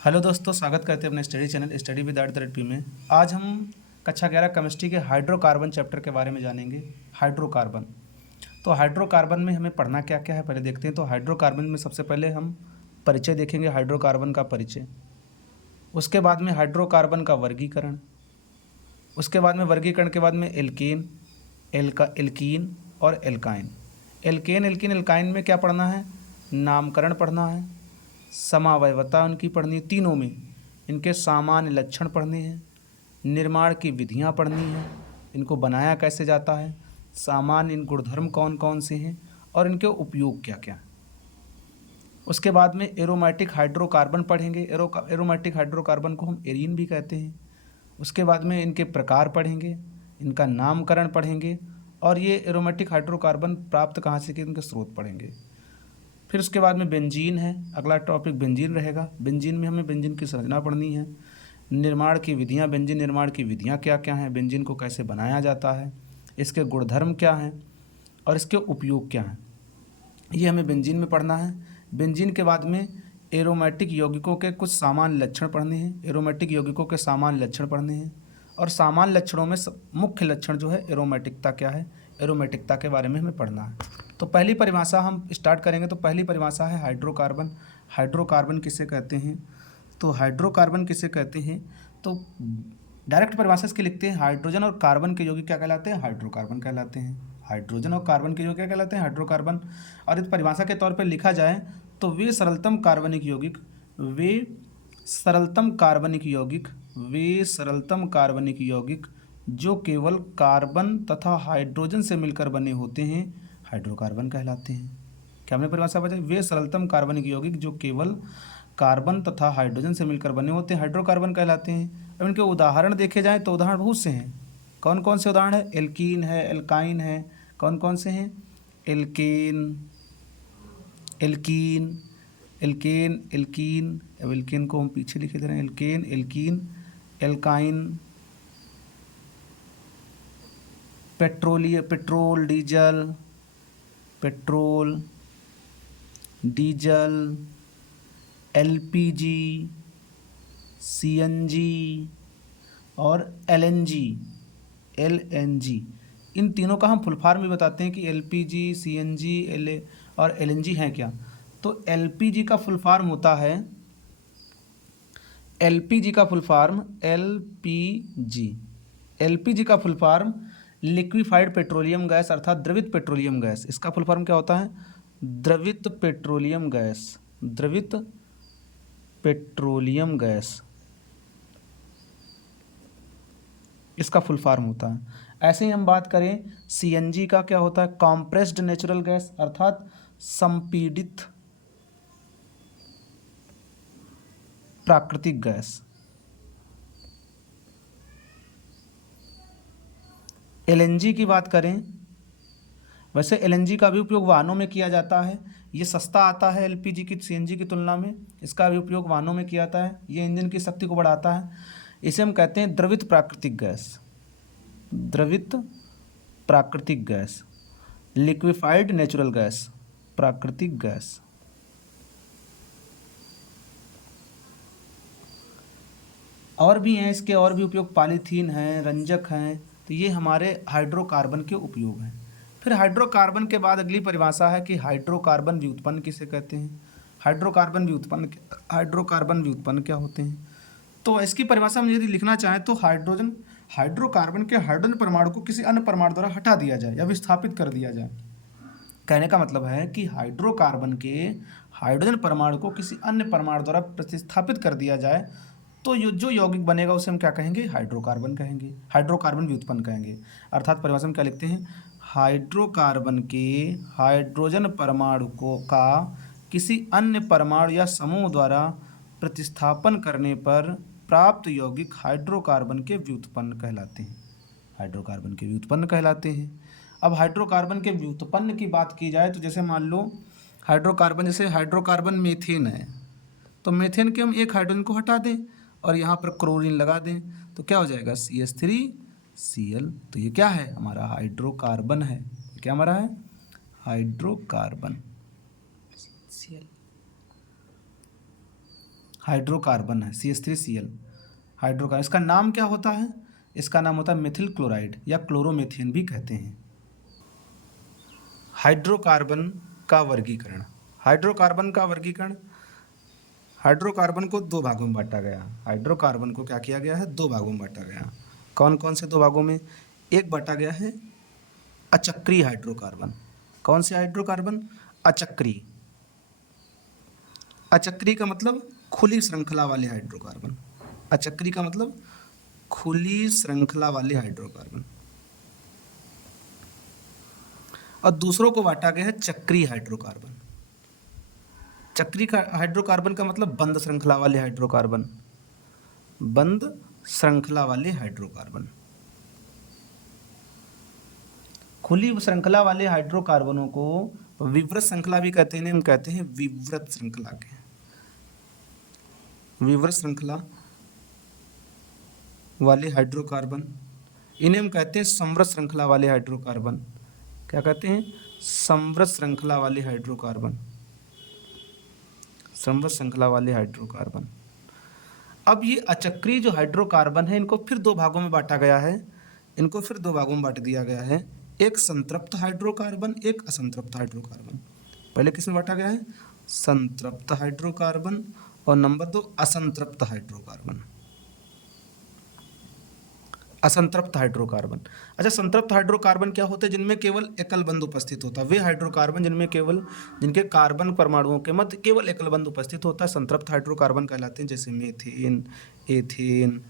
Hello दोस्तों, स्वागत करते हैं अपने study channel study with @P में। आज हम कक्षा 11 केमिस्ट्री के हाइड्रोकार्बन चैप्टर के बारे में जानेंगे। हाइड्रोकार्बन, तो हाइड्रोकार्बन में हमें पढ़ना क्या क्या है पहले देखते हैं। तो हाइड्रोकार्बन में सबसे पहले हम परिचय देखेंगे, हाइड्रोकार्बन का परिचय। उसके बाद में हाइड्रोकार्बन का वर्गीकरण। उसके बाद में वर्गीकरण के बाद में एल्केन, एल्कीन और एल्काइन। एल्केन, एल्कीन, एल्काइन में क्या पढ़ना है? नामकरण पढ़ना है, समावयवता उनकी पढ़नी है, तीनों में इनके सामान्य लक्षण पढ़ने हैं, निर्माण की विधियां पढ़नी हैं, इनको बनाया कैसे जाता है, सामान्य इन गुणधर्म कौन कौन से हैं और इनके उपयोग क्या क्या। उसके बाद में एरोमेटिक हाइड्रोकार्बन पढ़ेंगे। एरोमेटिक हाइड्रोकार्बन को हम एरीन भी कहते हैं। उसके बाद में इनके प्रकार पढ़ेंगे, इनका नामकरण पढ़ेंगे और ये एरोमेटिक हाइड्रोकार्बन प्राप्त कहाँ से किए, इनके स्रोत पढ़ेंगे। फिर उसके बाद में बेंजीन है, अगला टॉपिक बेंजीन रहेगा। बेंजीन में हमें बेंजीन की संरचना पढ़नी है, निर्माण की विधियाँ, बेंजीन निर्माण की विधियाँ क्या क्या हैं, बेंजीन को कैसे बनाया जाता है, इसके गुणधर्म क्या हैं और इसके उपयोग क्या हैं, ये हमें बेंजीन में पढ़ना है। बेंजीन के बाद में एरोमेटिक यौगिकों के कुछ सामान्य लक्षण पढ़ने हैं, एरोमेटिक यौगिकों के सामान्य लक्षण पढ़ने हैं और सामान्य लक्षणों में मुख्य लक्षण जो है एरोमेटिकता क्या है, एरोमेटिकता के बारे में हमें पढ़ना है। तो पहली परिभाषा हम स्टार्ट करेंगे। तो पहली परिभाषा है हाइड्रोकार्बन। हाइड्रोकार्बन किसे कहते हैं? तो हाइड्रोकार्बन किसे कहते हैं? तो डायरेक्ट परिभाषा इसकी लिखते हैं, हाइड्रोजन और कार्बन के यौगिक क्या कहलाते हैं? हाइड्रोकार्बन कहलाते हैं। हाइड्रोजन और कार्बन के यौगिक क्या कहलाते हैं? हाइड्रोकार्बन। और इस परिभाषा के तौर पर लिखा जाए तो वे सरलतम कार्बनिक यौगिक, वे सरलतम कार्बनिक यौगिक जो केवल कार्बन तथा हाइड्रोजन से मिलकर बने होते हैं, हाइड्रोकार्बन कहलाते हैं। क्या हमने परिभाषा बताई? वे सरलतम कार्बनिक यौगिक जो केवल कार्बन तथा हाइड्रोजन से मिलकर बने होते हैं, हाइड्रोकार्बन कहलाते हैं। अब इनके उदाहरण देखे जाएं तो उदाहरण बहुत से हैं। कौन कौन से उदाहरण है? एल्कीन है, एल्काइन है। कौन कौन से हैं? Alkane, alkene, alkane, alkene. अब एल्केन को हम पीछे लिखे दे रहे हैं, alkane, alkene, alkyne, petrol, diesel, LPG, CNG और एलएनजी। इन तीनों का हम फुल फॉर्म भी बताते हैं कि एलपीजी, सीएनजी और एलएनजी हैं क्या। तो एलपीजी का फुल फॉर्म होता है, एलपीजी का full form liquefied petroleum gas अर्थात द्रवित पेट्रोलियम गैस। इसका फुल फॉर्म क्या होता है? द्रवित पेट्रोलियम गैस, इसका फुल फॉर्म होता है। ऐसे ही हम बात करें सीएनजी का, क्या होता है? कॉम्प्रेस्ड नेचुरल गैस अर्थात संपीड़ित प्राकृतिक गैस। एलएनजी की बात करें, वैसे एलएनजी का भी उपयोग वाहनों में किया जाता है। ये सस्ता आता है एलपीजी की, सीएनजी की तुलना में। इसका भी उपयोग वाहनों में किया जाता है। ये इंजन की शक्ति को बढ़ाता है। इसे हम कहते हैं द्रवित प्राकृतिक गैस, लिक्विफाइड नेचुरल गैस, प्राकृतिक गैस। और भी हैं इसके, और भी उपयोग, पॉलीथीन हैं, रंजक हैं। तो ये हमारे हाइड्रोकार्बन के उपयोग हैं। फिर हाइड्रोकार्बन के बाद अगली परिभाषा है कि हाइड्रोकार्बन व्युत्पन्न किसे कहते हैं। हाइड्रोकार्बन व्युत्पन्न क्या होते हैं? तो इसकी परिभाषा में यदि लिखना चाहें तो हाइड्रोकार्बन के हाइड्रोजन परमाणु को किसी अन्य परमाणु द्वारा हटा दिया जाए या विस्थापित कर दिया जाए। कहने का मतलब है कि हाइड्रोकार्बन के हाइड्रोजन परमाणु को किसी अन्य परमाणु द्वारा प्रतिस्थापित कर दिया जाए तो जो यौगिक बनेगा उसे हम क्या कहेंगे? हाइड्रोकार्बन कहेंगे, हाइड्रोकार्बन व्युत्पन्न कहेंगे। अर्थात परिभाषा में क्या लिखते हैं? हाइड्रोकार्बन के हाइड्रोजन परमाणु का किसी अन्य परमाणु या समूह द्वारा प्रतिस्थापन करने पर प्राप्त यौगिक हाइड्रोकार्बन के व्युत्पन्न कहलाते हैं। अब हाइड्रोकार्बन के व्युत्पन्न की बात की जाए तो जैसे मान लो हाइड्रोकार्बन मीथेन है, तो मीथेन के हम एक हाइड्रोजन को हटा दें और यहाँ पर क्लोरीन लगा दें तो क्या हो जाएगा? CH3Cl। तो ये क्या है? हमारा हाइड्रोकार्बन है। क्या हमारा है? हाइड्रोकार्बन। हाइड्रोकार्बन है CH3Cl हाइड्रोकार्बन। इसका नाम क्या होता है? इसका नाम होता है मेथिल क्लोराइड या क्लोरोमीथेन भी कहते हैं। हाइड्रोकार्बन का वर्गीकरण। हाइड्रोकार्बन का वर्गीकरण, हाइड्रोकार्बन को दो भागों में बांटा गया। हाइड्रोकार्बन को क्या किया गया है? दो भागों में बांटा गया। कौन कौन से दो भागों में? एक बांटा गया है अचक्रीय हाइड्रोकार्बन। कौन से हाइड्रोकार्बन? अचक्रीय। अचक्रीय का मतलब खुली श्रृंखला वाले हाइड्रोकार्बन। अचक्रीय का मतलब खुली श्रृंखला वाले हाइड्रोकार्बन। और दूसरों को बांटा गया है चक्रीय हाइड्रोकार्बन। चक्रीय हाइड्रोकार्बन का मतलब बंद श्रृंखला वाले हाइड्रोकार्बन। बंद श्रृंखला वाले हाइड्रोकार्बन। खुली श्रृंखला वाले हाइड्रोकार्बनों को विवृत श्रृंखला भी कहते हैं। हम कहते हैं विवृत श्रृंखला के, विवृत श्रृंखला वाले हाइड्रोकार्बन। इन्हें हम कहते हैं समवृत श्रृंखला वाले हाइड्रोकार्बन। क्या कहते हैं? समवृत श्रृंखला वाले हाइड्रोकार्बन। समवृत श्रृंखला वाले हाइड्रोकार्बन। अब ये अचक्रीय जो हाइड्रोकार्बन है, इनको फिर दो भागों में बांटा गया है। इनको फिर दो भागों में बांट दिया गया है, एक संतृप्त हाइड्रोकार्बन, एक असंतृप्त हाइड्रोकार्बन। पहले किसमें बांटा गया है? संतृप्त हाइड्रोकार्बन, और नंबर 2 असंतृप्त हाइड्रोकार्बन। असंतृप्त हाइड्रोकार्बन। अच्छा, संतृप्त हाइड्रोकार्बन क्या होते हैं? जिनमें केवल एकल बंध उपस्थित होता है। वे हाइड्रोकार्बन जिनमें केवल, जिनके कार्बन परमाणुओं के मध्य केवल एकल बंध उपस्थित होता है, संतृप्त हाइड्रोकार्बन कहलाते हैं। जैसे मीथेन, एथेन,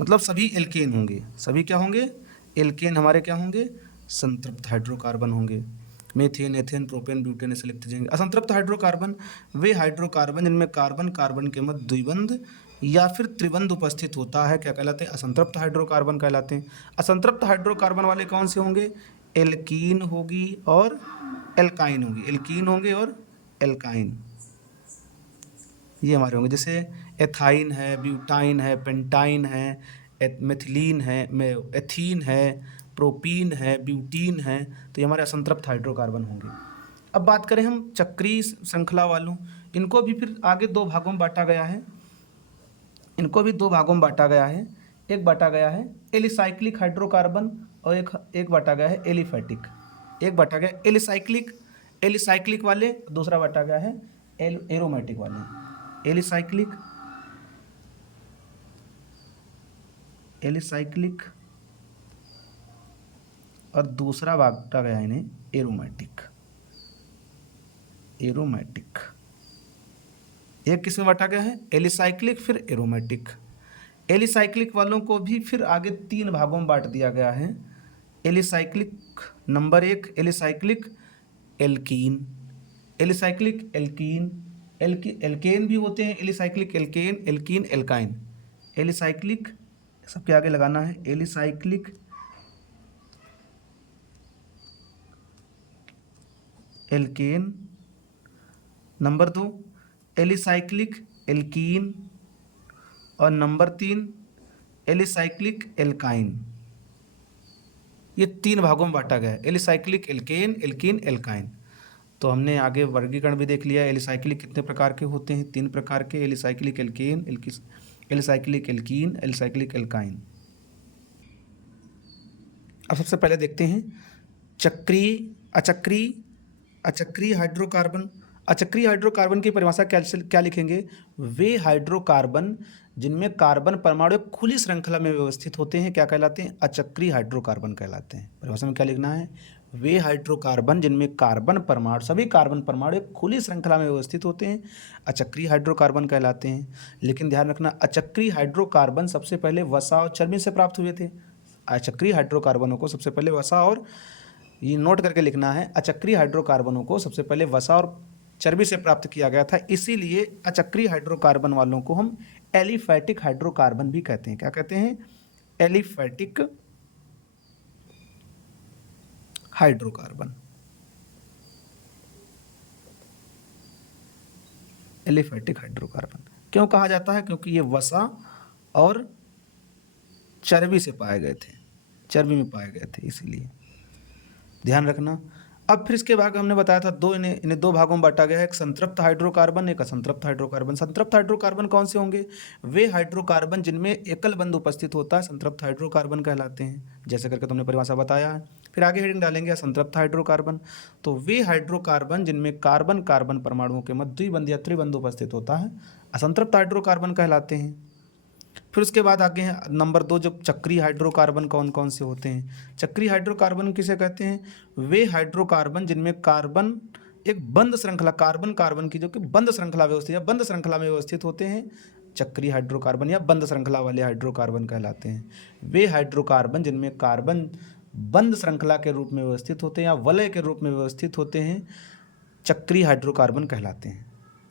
मतलब सभी एल्केन होंगे। सभी क्या होंगे? एल्केन हमारे क्या होंगे? संतृप्त हाइड्रोकार्बन होंगे। मीथेन, एथेन, प्रोपेन, ब्यूटेन ऐसे लिखते जाएंगे। असंतृप्त हाइड्रोकार्बन वे हाइड्रोकार्बन जिनमें कार्बन कार्बन के मध्य द्विबंध या फिर त्रिबंध उपस्थित होता है, क्या कहलाते हैं? असंतृप्त हाइड्रोकार्बन कहलाते हैं। असंतृप्त हाइड्रोकार्बन वाले कौन से होंगे? एल्कीन होगी और एल्काइन होगी। एल्कीन होंगे और एल्काइन, ये हमारे होंगे। जैसे एथाइन है, ब्यूटाइन है, पेंटाइन है, मेथिलीन है, एथीन है, प्रोपीन है, ब्यूटीन है, तो ये हमारे असंतृप्त हाइड्रोकार्बन होंगे। अब बात करें हम चक्रीय श्रृंखला वालों, इनको भी फिर आगे दो भागों में बांटा गया है। इनको भी दो भागों में बांटा गया है। एक बांटा गया है एलिसाइक्लिक हाइड्रोकार्बन और एक बांटा गया है एलिफैटिक। एक बांटा गया एलिसाइक्लिक, एलिसाइक्लिक वाले, दूसरा बांटा गया है एरोमेटिक वाले। एलिसाइक्लिक, एलिसाइक्लिक, और दूसरा बांटा गया इन्हें एरोमेटिक। एरोमेटिक, एक किसमें बांटा गया है? एलिसाइक्लिक, फिर एरोमेटिक। एलिसाइक्लिक वालों को भी फिर आगे तीन भागों में बांट दिया गया है। Alicyclic number 1 alicyclic alkene. Alicyclic alkene, alkane भी होते हैं। Alicyclic alkane, alkene, alkyne. Alicyclic सबके आगे लगाना है, alicyclic alkane. Number 2 alicyclic alkene, और नंबर 3 एलिसाइक्लिक एल्काइन। ये तीन भागों में बांटा गया है, एलिसाइक्लिक एल्केन, एल्कीन, एल्काइन। तो हमने आगे वर्गीकरण भी देख लिया। एलिसाइक्लिक कितने प्रकार के होते हैं? 3 प्रकार के, alicyclic alkane, alicyclic alkene, alicyclic alkyne. अब सबसे पहले देखते हैं चक्रीय, अचक्रीय, अचक्रीय हाइड्रोकार्बन। अचक्रीय हाइड्रोकार्बन की परिभाषा क्या लिखेंगे? वे हाइड्रोकार्बन जिनमें कार्बन परमाणु एक खुली श्रृंखला में व्यवस्थित होते हैं, क्या कहलाते हैं? अचक्रीय हाइड्रोकार्बन कहलाते हैं। परिभाषा में क्या लिखना है? वे हाइड्रोकार्बन जिनमें कार्बन परमाणु, सभी कार्बन परमाणु एक खुली श्रृंखला में व्यवस्थित होते हैं, अचक्रीय हाइड्रोकार्बन कहलाते हैं। लेकिन ध्यान रखना, अचक्रीय हाइड्रोकार्बन सबसे पहले वसा और चर्बी से प्राप्त हुए थे। अचक्रीय हाइड्रोकार्बनों को सबसे पहले वसा और, ये नोट करके लिखना है, अचक्रीय हाइड्रोकार्बनों को सबसे पहले वसा और चर्बी से प्राप्त किया गया था। इसीलिए अचक्रीय हाइड्रोकार्बन वालों को हम एलिफैटिक हाइड्रोकार्बन भी कहते हैं। क्या कहते हैं? Aliphatic hydrocarbon. एलिफैटिक हाइड्रोकार्बन क्यों कहा जाता है? क्योंकि ये वसा और चर्बी से पाए गए थे, चर्बी में पाए गए थे, इसीलिए ध्यान रखना। अब फिर इसके बाद हमने बताया था इन्हें दो भागों में बांटा गया है, एक संतृप्त हाइड्रोकार्बन, एक असंतृप्त हाइड्रोकार्बन। संतृप्त हाइड्रोकार्बन कौन से होंगे? वे हाइड्रोकार्बन जिनमें एकल बंध उपस्थित होता है संतृप्त हाइड्रोकार्बन कहलाते हैं, जैसे करके तुमने परिभाषा बताया है। फिर आगे हेडिंग डालेंगे असंतृप्त हाइड्रोकार्बन। तो वे हाइड्रोकार्बन जिनमें कार्बन कार्बन परमाणुओं के मध्य द्विबंध या त्रिबंध उपस्थित होता है असंतृप्त हाइड्रोकार्बन कहलाते हैं। फिर उसके बाद आगे हैं नंबर 2, जो चक्रीय हाइड्रोकार्बन कौन कौन से होते हैं। चक्रीय हाइड्रोकार्बन किसे कहते हैं? वे हाइड्रोकार्बन जिनमें कार्बन एक बंद श्रृंखला, कार्बन कार्बन की जो कि बंद श्रृंखला व्यवस्थित या बंद श्रृंखला में व्यवस्थित होते हैं, चक्रीय हाइड्रोकार्बन या बंद श्रृंखला वाले हाइड्रोकार्बन कहलाते हैं। वे हाइड्रोकार्बन जिनमें कार्बन बंद श्रृंखला के रूप में व्यवस्थित होते हैं या वलय के रूप में व्यवस्थित होते हैं चक्रीय हाइड्रोकार्बन कहलाते हैं।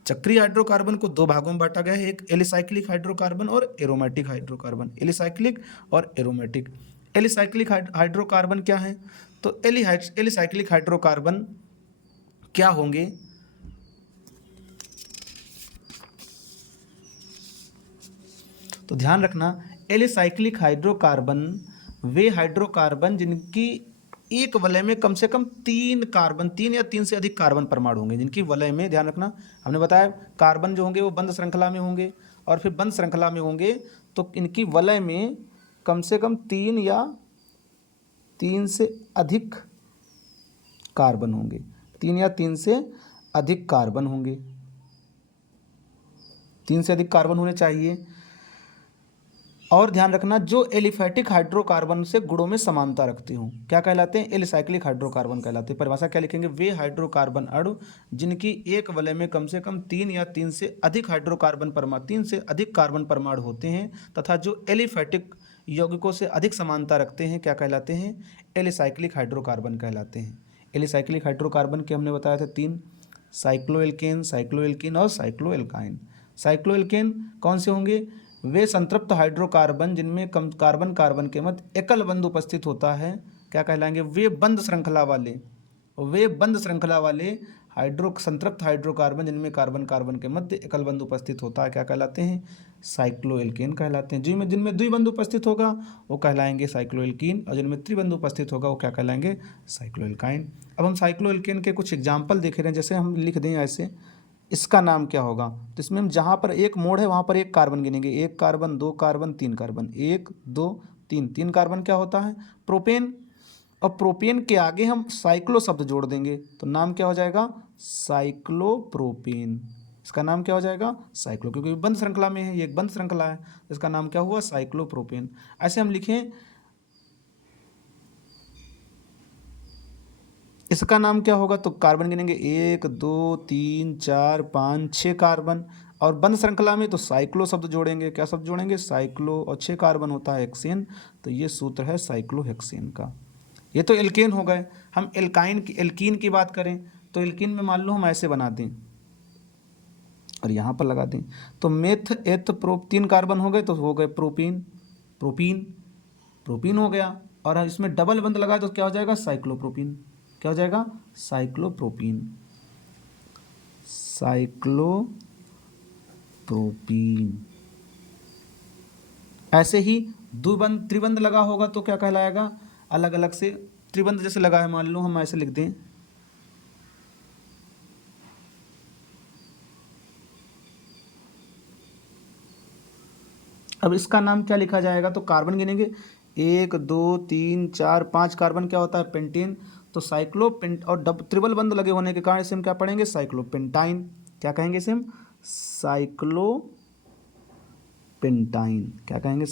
चक्रीय हाइड्रोकार्बन को दो भागों में बांटा गया है, एक एलिसाइक्लिक हाइड्रोकार्बन और एरोमेटिक हाइड्रोकार्बन। एलिसाइक्लिक और एरोमेटिक। एलिसाइक्लिक हाइड्रोकार्बन क्या है? तो एलिसाइक्लिक हाइड्रोकार्बन क्या होंगे? तो ध्यान रखना, एलिसाइक्लिक हाइड्रोकार्बन वे हाइड्रोकार्बन जिनकी एक वलय में कम से कम 3 कार्बन, 3 या 3 से अधिक कार्बन परमाणु होंगे, जिनकी वलय में, ध्यान रखना हमने बताया कार्बन जो होंगे वो बंद श्रृंखला में होंगे, और फिर बंद श्रृंखला में होंगे तो इनकी वलय में कम से कम 3 या 3 से अधिक कार्बन होंगे, 3 या 3 से अधिक कार्बन होंगे, 3 से अधिक कार्बन होने चाहिए। और ध्यान रखना, जो एलिफैटिक हाइड्रोकार्बन से गुणों में समानता रखते हों क्या कहलाते हैं? एलिसाइक्लिक हाइड्रोकार्बन कहलाते हैं। परिभाषा क्या लिखेंगे? वे हाइड्रोकार्बन अणु जिनकी एक वलय में कम से कम 3 या 3 से अधिक हाइड्रोकार्बन परमाणु, 3 से अधिक कार्बन परमाणु होते हैं तथा जो एलिफैटिक यौगिकों से अधिक समानता रखते हैं क्या कहलाते हैं? एलिसाइक्लिक हाइड्रोकार्बन कहलाते हैं। एलिसाइक्लिक हाइड्रोकार्बन के हमने बताया था 3, साइक्लोएल्केन, साइक्लोएल्कीन और साइक्लोएल्काइन। साइक्लोएल्केन कौन से होंगे? वे संतृप्त हाइड्रोकार्बन जिनमें कम कार्बन कार्बन के मध्य एकल बंध उपस्थित होता है क्या कहलाएंगे? वे बंद श्रृंखला वाले संतृप्त हाइड्रोकार्बन जिनमें कार्बन कार्बन के मध्य एकल बंध उपस्थित होता है क्या कहलाते हैं? साइक्लोएल्केन कहलाते हैं। जिनमें द्विबंध उपस्थित होगा वो कहलाएंगे साइक्लोएल्कीन, और जिनमें त्रिबंध उपस्थित होगा वो क्या कहलाएंगे? साइक्लोएल्काइन। अब हम साइक्लोएल्केन के कुछ एग्जाम्पल देख रहे हैं, जैसे हम लिख दें ऐसे, इसका नाम क्या होगा? तो इसमें हम जहाँ पर एक मोड़ है वहाँ पर एक कार्बन गिनेंगे, 1 कार्बन, 2 कार्बन, 3 कार्बन, 1 2 3, 3 कार्बन क्या होता है? प्रोपेन। और प्रोपेन के आगे हम साइक्लो शब्द जोड़ देंगे तो नाम क्या हो जाएगा? साइक्लोप्रोपेन। इसका नाम क्या हो जाएगा? साइक्लो, क्योंकि बंद श्रृंखला में है, ये एक बंद श्रृंखला है, इसका नाम क्या हुआ? साइक्लोप्रोपेन। ऐसे हम लिखें, इसका नाम क्या होगा? तो कार्बन गिनेंगे 1 2 3 4 5 6 कार्बन, और बंद श्रृंखला में तो साइक्लो शब्द जोड़ेंगे। क्या शब्द जोड़ेंगे? साइक्लो, और 6 कार्बन होता है हेक्सेन, तो ये सूत्र है साइक्लोहेक्सेन का। ये तो एल्केन हो गए। हम एल्कीन की बात करें तो एल्कीन में मान लो हम ऐसे बना दें और यहाँ पर लगा दें, तो मेथ एथ प्रो 3 कार्बन हो गए तो हो गए प्रोपीन, प्रोपीन हो गया, और इसमें डबल बंद लगा तो क्या हो जाएगा? साइक्लोप्रोपीन। क्या हो जाएगा? साइक्लोप्रोपीन। ऐसे ही द्विबंध त्रिबंध लगा होगा तो क्या कहलाएगा? अलग अलग से। त्रिबंध जैसे लगा है, मान लो हम ऐसे लिख दें, अब इसका नाम क्या लिखा जाएगा? तो कार्बन गिनेंगे 1 2 3 4 5 कार्बन क्या होता है? पेंटेन। तो साइक्लोपेंट, और त्रिबल बंद लगे होने के कारण इसे हम क्या पढ़ेंगे? साइक्लोपेंटाइन। क्या कहेंगे इसे हम? साइक्लोपेंटाइन। क्या कहेंगे?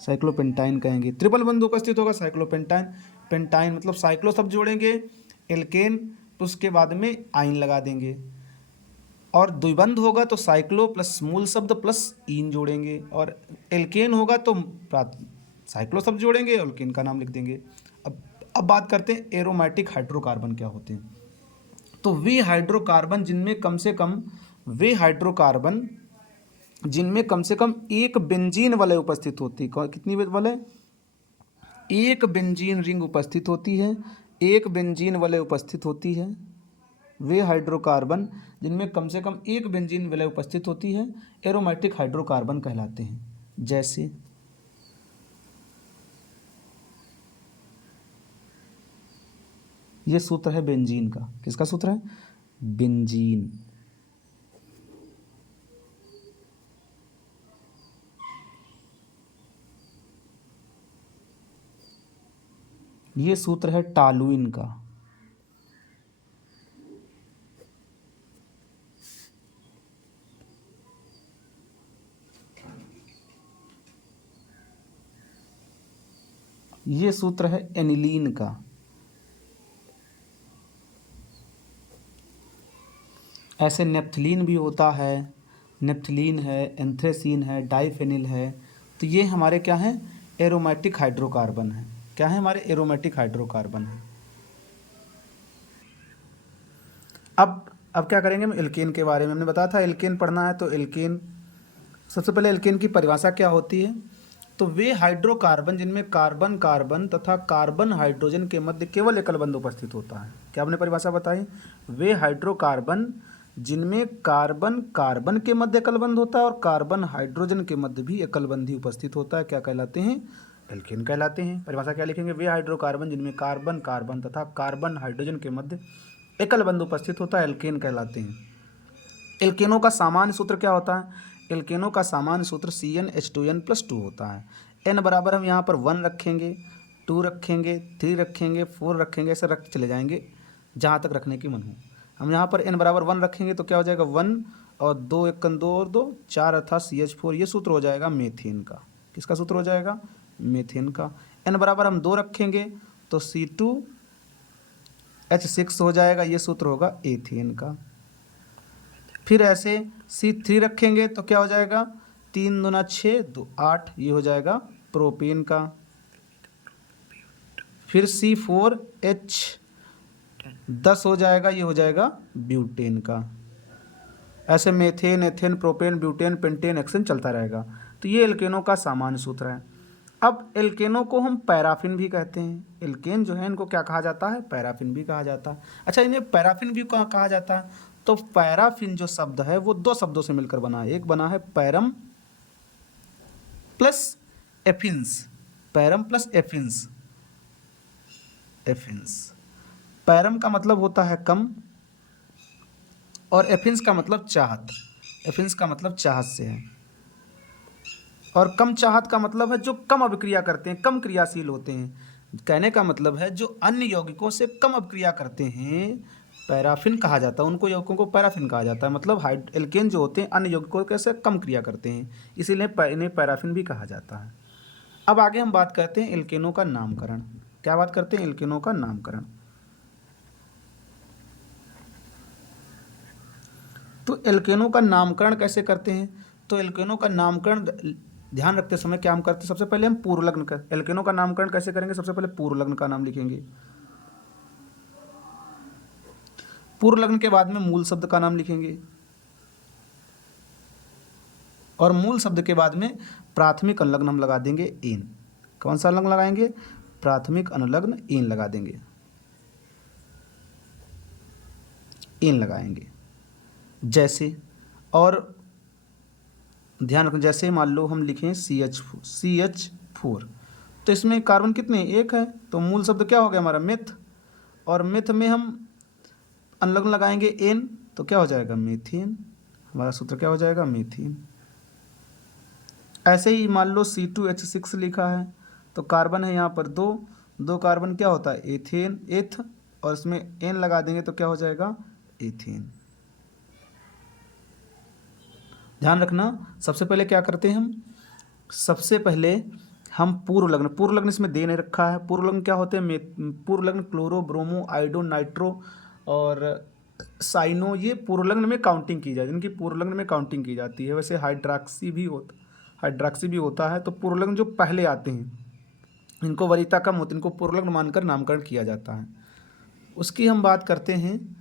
साइक्लोपेंटाइन कहेंगे। त्रिबल बंद उपस्थित होगा साइक्लोपेंटाइन। पेंटाइन मतलब साइक्लो शब्द जोड़ेंगे, एल्केन, तो उसके बाद में आइन लगा देंगे, और द्विबंध होगा तो साइक्लो प्लस मूल शब्द प्लस इन जोड़ेंगे, और एल्केन होगा तो साइक्लो शब्द जोड़ेंगे, एल्केन का नाम लिख देंगे। अब बात करते हैं एरोमेटिक हाइड्रोकार्बन क्या होते हैं। तो वे हाइड्रोकार्बन जिनमें कम से कम एक बेंजीन वलय उपस्थित होती है। कितनी वलय? एक बेंजीन रिंग उपस्थित होती है, एक बेंजीन वलय उपस्थित होती है। वे हाइड्रोकार्बन जिनमें कम से कम एक बेंजीन वलय उपस्थित होती है एरोमेटिक हाइड्रोकार्बन कहलाते हैं। जैसे ये सूत्र है बेंजीन का। किसका सूत्र है? बेंजीन। ये सूत्र है टॉलुइन का। ये सूत्र है एनिलीन का। ऐसे नेप्थलीन भी होता है, नेप्थलीन है, एंथ्रेसीन है, डाइफेनिल है। तो ये हमारे क्या हैं? एरोमेटिक हाइड्रोकार्बन है। क्या है? हमारे एरोमेटिक हाइड्रोकार्बन है। अब क्या करेंगे? हम एल्केन के बारे में, हमने बताया था एल्केन पढ़ना है। तो एल्केन, सबसे पहले एल्केन की परिभाषा क्या होती है? तो वे हाइड्रोकार्बन जिनमें कार्बन कार्बन तथा कार्बन हाइड्रोजन के मध्य केवल एकल बंध उपस्थित होता है। क्या आपने परिभाषा बताई? वे हाइड्रोकार्बन जिनमें कार्बन कार्बन के मध्य एकल बंध होता है और कार्बन हाइड्रोजन के मध्य भी एकल बंध ही उपस्थित होता है, क्या कहलाते हैं? एल्केन कहलाते हैं। परिभाषा क्या लिखेंगे? वे हाइड्रोकार्बन जिनमें कार्बन कार्बन तथा कार्बन हाइड्रोजन के मध्य एकल बंध उपस्थित होता है, एल्केन कहलाते हैं। एल्केनों का सामान्य सूत्र क्या होता है? एल्केनों का सामान्य सूत्र CnH2n+2 होता है। n बराबर हम यहाँ पर 1 रखेंगे, 2 रखेंगे, 3 रखेंगे, 4 रखेंगे, ऐसे रखते चले जाएंगे जहाँ तक रखने की मन हो। हम यहाँ पर n बराबर 1 रखेंगे तो क्या हो जाएगा? 1 और 2, 1 2 और 2 4 अर्थात CH4। ये सूत्र हो जाएगा मीथेन का। किसका सूत्र हो जाएगा? मीथेन का। n बराबर हम 2 रखेंगे तो C2H6 हो जाएगा। ये सूत्र होगा एथेन का। फिर ऐसे C3 रखेंगे तो क्या हो जाएगा? 3 दूना 6, 2 8, ये हो जाएगा प्रोपेन का। फिर C4H10 हो जाएगा, ये हो जाएगा ब्यूटेन का। ऐसे methane, ethane, propane, butane, pentane, hexane चलता रहेगा। तो ये एल्केनों का सामान्य सूत्र है। अब एल्केनों को हम पैराफिन भी कहते हैं। एल्केन जो है इनको क्या कहा जाता है? पैराफिन भी कहा जाता है। अच्छा, इन्हें पैराफिन भी कहा जाता है। तो पैराफिन जो शब्द है वो 2 शब्दों से मिलकर बना है। एक बना है पैरम प्लस एफिन्स। पैरम प्लस एफिन्स। पैरम का मतलब होता है कम और एफिन्स का मतलब चाहत। एफिन्स का मतलब चाहत से है और कम चाहत का मतलब है जो कम अभिक्रिया करते हैं, कम क्रियाशील होते हैं। कहने का मतलब है जो अन्य यौगिकों से कम अभिक्रिया करते हैं, पैराफिन कहा जाता है। उनको यौगिकों को पैराफिन कहा जाता है। मतलब एल्केन जो होते हैं अन्य यौगिकों के से कम क्रिया करते हैं, इसीलिए इन्हें पैराफिन भी कहा जाता है। अब आगे हम बात करते हैं एल्केनों का नामकरण। क्या बात करते हैं? एल्केनों का नामकरण। तो एल्केनों का नामकरण कैसे करते हैं? तो एल्केनों का नामकरण ध्यान रखते समय क्या हम करते हैं? सबसे पहले हम पूर्वलग्न का एल्केनों का नामकरण कैसे करेंगे? सबसे पहले पूर्वलग्न का नाम लिखेंगे। पूर्वलग्न के बाद में मूल शब्द का नाम लिखेंगे और मूल शब्द के बाद में प्राथमिक अनुलग्न हम लगा देंगे एन। कौन सा अनुलग्न लगाएंगे? प्राथमिक अनुलग्न एन लगा देंगे, एन लगाएंगे। जैसे, और ध्यान रखना, जैसे मान लो हम लिखें CH4, तो इसमें कार्बन कितने? 1 है। तो मूल शब्द क्या हो गया हमारा? मिथ। और मिथ में हम अनुलग्न लगाएंगे एन, तो क्या हो जाएगा? मीथेन। हमारा सूत्र क्या हो जाएगा? मीथेन। ऐसे ही मान लो C2H6 लिखा है तो कार्बन है यहाँ पर 2 कार्बन क्या होता है? एथेन, एथ, और इसमें एन लगा देंगे तो क्या हो जाएगा? एथेन। ध्यान रखना, सबसे पहले क्या करते हैं हम? सबसे पहले हम पूर्वलग्न इसमें दे नहीं रखा है। पूर्वलग्न क्या होते हैं? पूर्वलग्न क्लोरो, ब्रोमो, आयोडो, नाइट्रो और साइनो, ये पूर्वलग्न में काउंटिंग की जाए, जिनकी पूर्वलग्न में काउंटिंग की जाती है। वैसे हाइड्रॉक्सी भी होता है। तो पूर्वलग्न जो पहले आते हैं इनको वरीयता कम होती है, इनको पूर्वलग्न मानकर नामकरण किया जाता है। उसकी हम बात करते हैं।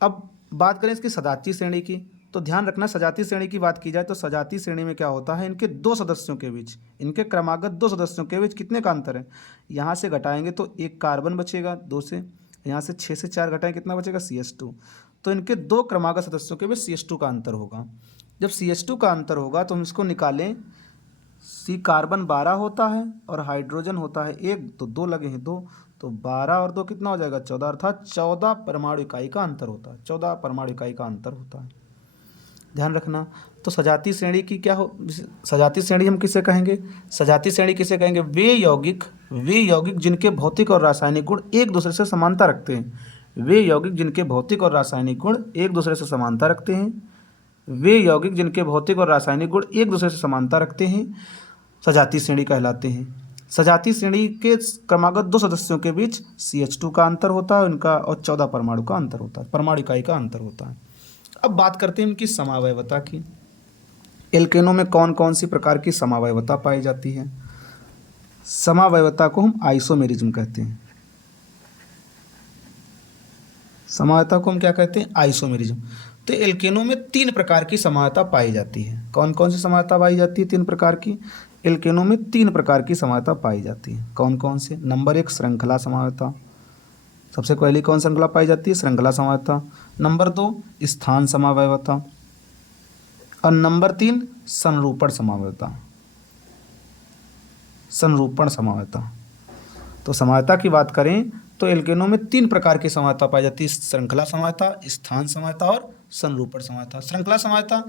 अब बात करें इसकी सजातीय श्रेणी की, तो ध्यान रखना सजातीय श्रेणी की बात की जाए तो सजातीय श्रेणी में क्या होता है? इनके 2 सदस्यों के बीच, इनके क्रमागत 2 सदस्यों के बीच कितने का अंतर है? यहाँ से घटाएंगे तो 1 कार्बन बचेगा 2 से, यहाँ से 6 से 4 घटाएं कितना बचेगा? CH2। तो इनके 2 क्रमागत सदस्यों के बीच CH2 का अंतर होगा। जब CH2 का अंतर होगा तो हम इसको निकालें सी कार्बन 12 होता है और हाइड्रोजन होता है 1, तो 2 लगे हैं 2, तो 12 और 2 कितना हो जाएगा 14, अर्थात 14 परमाणु इकाई का अंतर होता है, 14 परमाणु इकाई का अंतर होता है, ध्यान रखना। तो सजातीय श्रेणी की क्या हो, सजातीय श्रेणी हम किसे कहेंगे, सजातीय श्रेणी किसे कहेंगे, वे यौगिक जिनके भौतिक और रासायनिक गुण एक दूसरे से समानता रखते हैं, वे यौगिक जिनके भौतिक और रासायनिक गुण एक दूसरे से समानता रखते हैं, वे यौगिक जिनके भौतिक और रासायनिक गुण एक दूसरे से समानता रखते हैं सजातीय श्रेणी कहलाते हैं। सजातीय श्रेणी के क्रमागत 2 सदस्यों के बीच CH2 का अंतर होता है उनका, और 14 परमाणु का अंतर होता है, परमाणु इकाई का अंतर होता है। अब बात करते हैं इनकी समावयवता की। एल्केनों में कौन कौन सी प्रकार की समावयवता पाई जाती है। समावयवता को हम आइसोमेरिज्म कहते हैं, समावयवता को हम क्या कहते हैं, आइसोमेरिज्म। तो एल्केनों में 3 प्रकार की समावयवता पाई जाती है। कौन कौन सी समावयवता पाई जाती है, 3 प्रकार की। एल्केनों में 3 प्रकार की समावयवता पाई जाती है। कौन कौन से, नंबर 1 श्रृंखला समावयवता, सबसे पहली कौन श्रृंखला पाई जाती है, श्रृंखला समावयवता। नंबर 2 स्थान समावयवता, और नंबर 3 संरूपण समावयवता, संरूपण समावयवता। तो समावयवता की बात करें तो एल्केनों में 3 प्रकार की समावयवता पाई जाती है, श्रृंखला समावयवता, स्थान समावयवता और संरूपण समावयवता। श्रृंखला समावयवता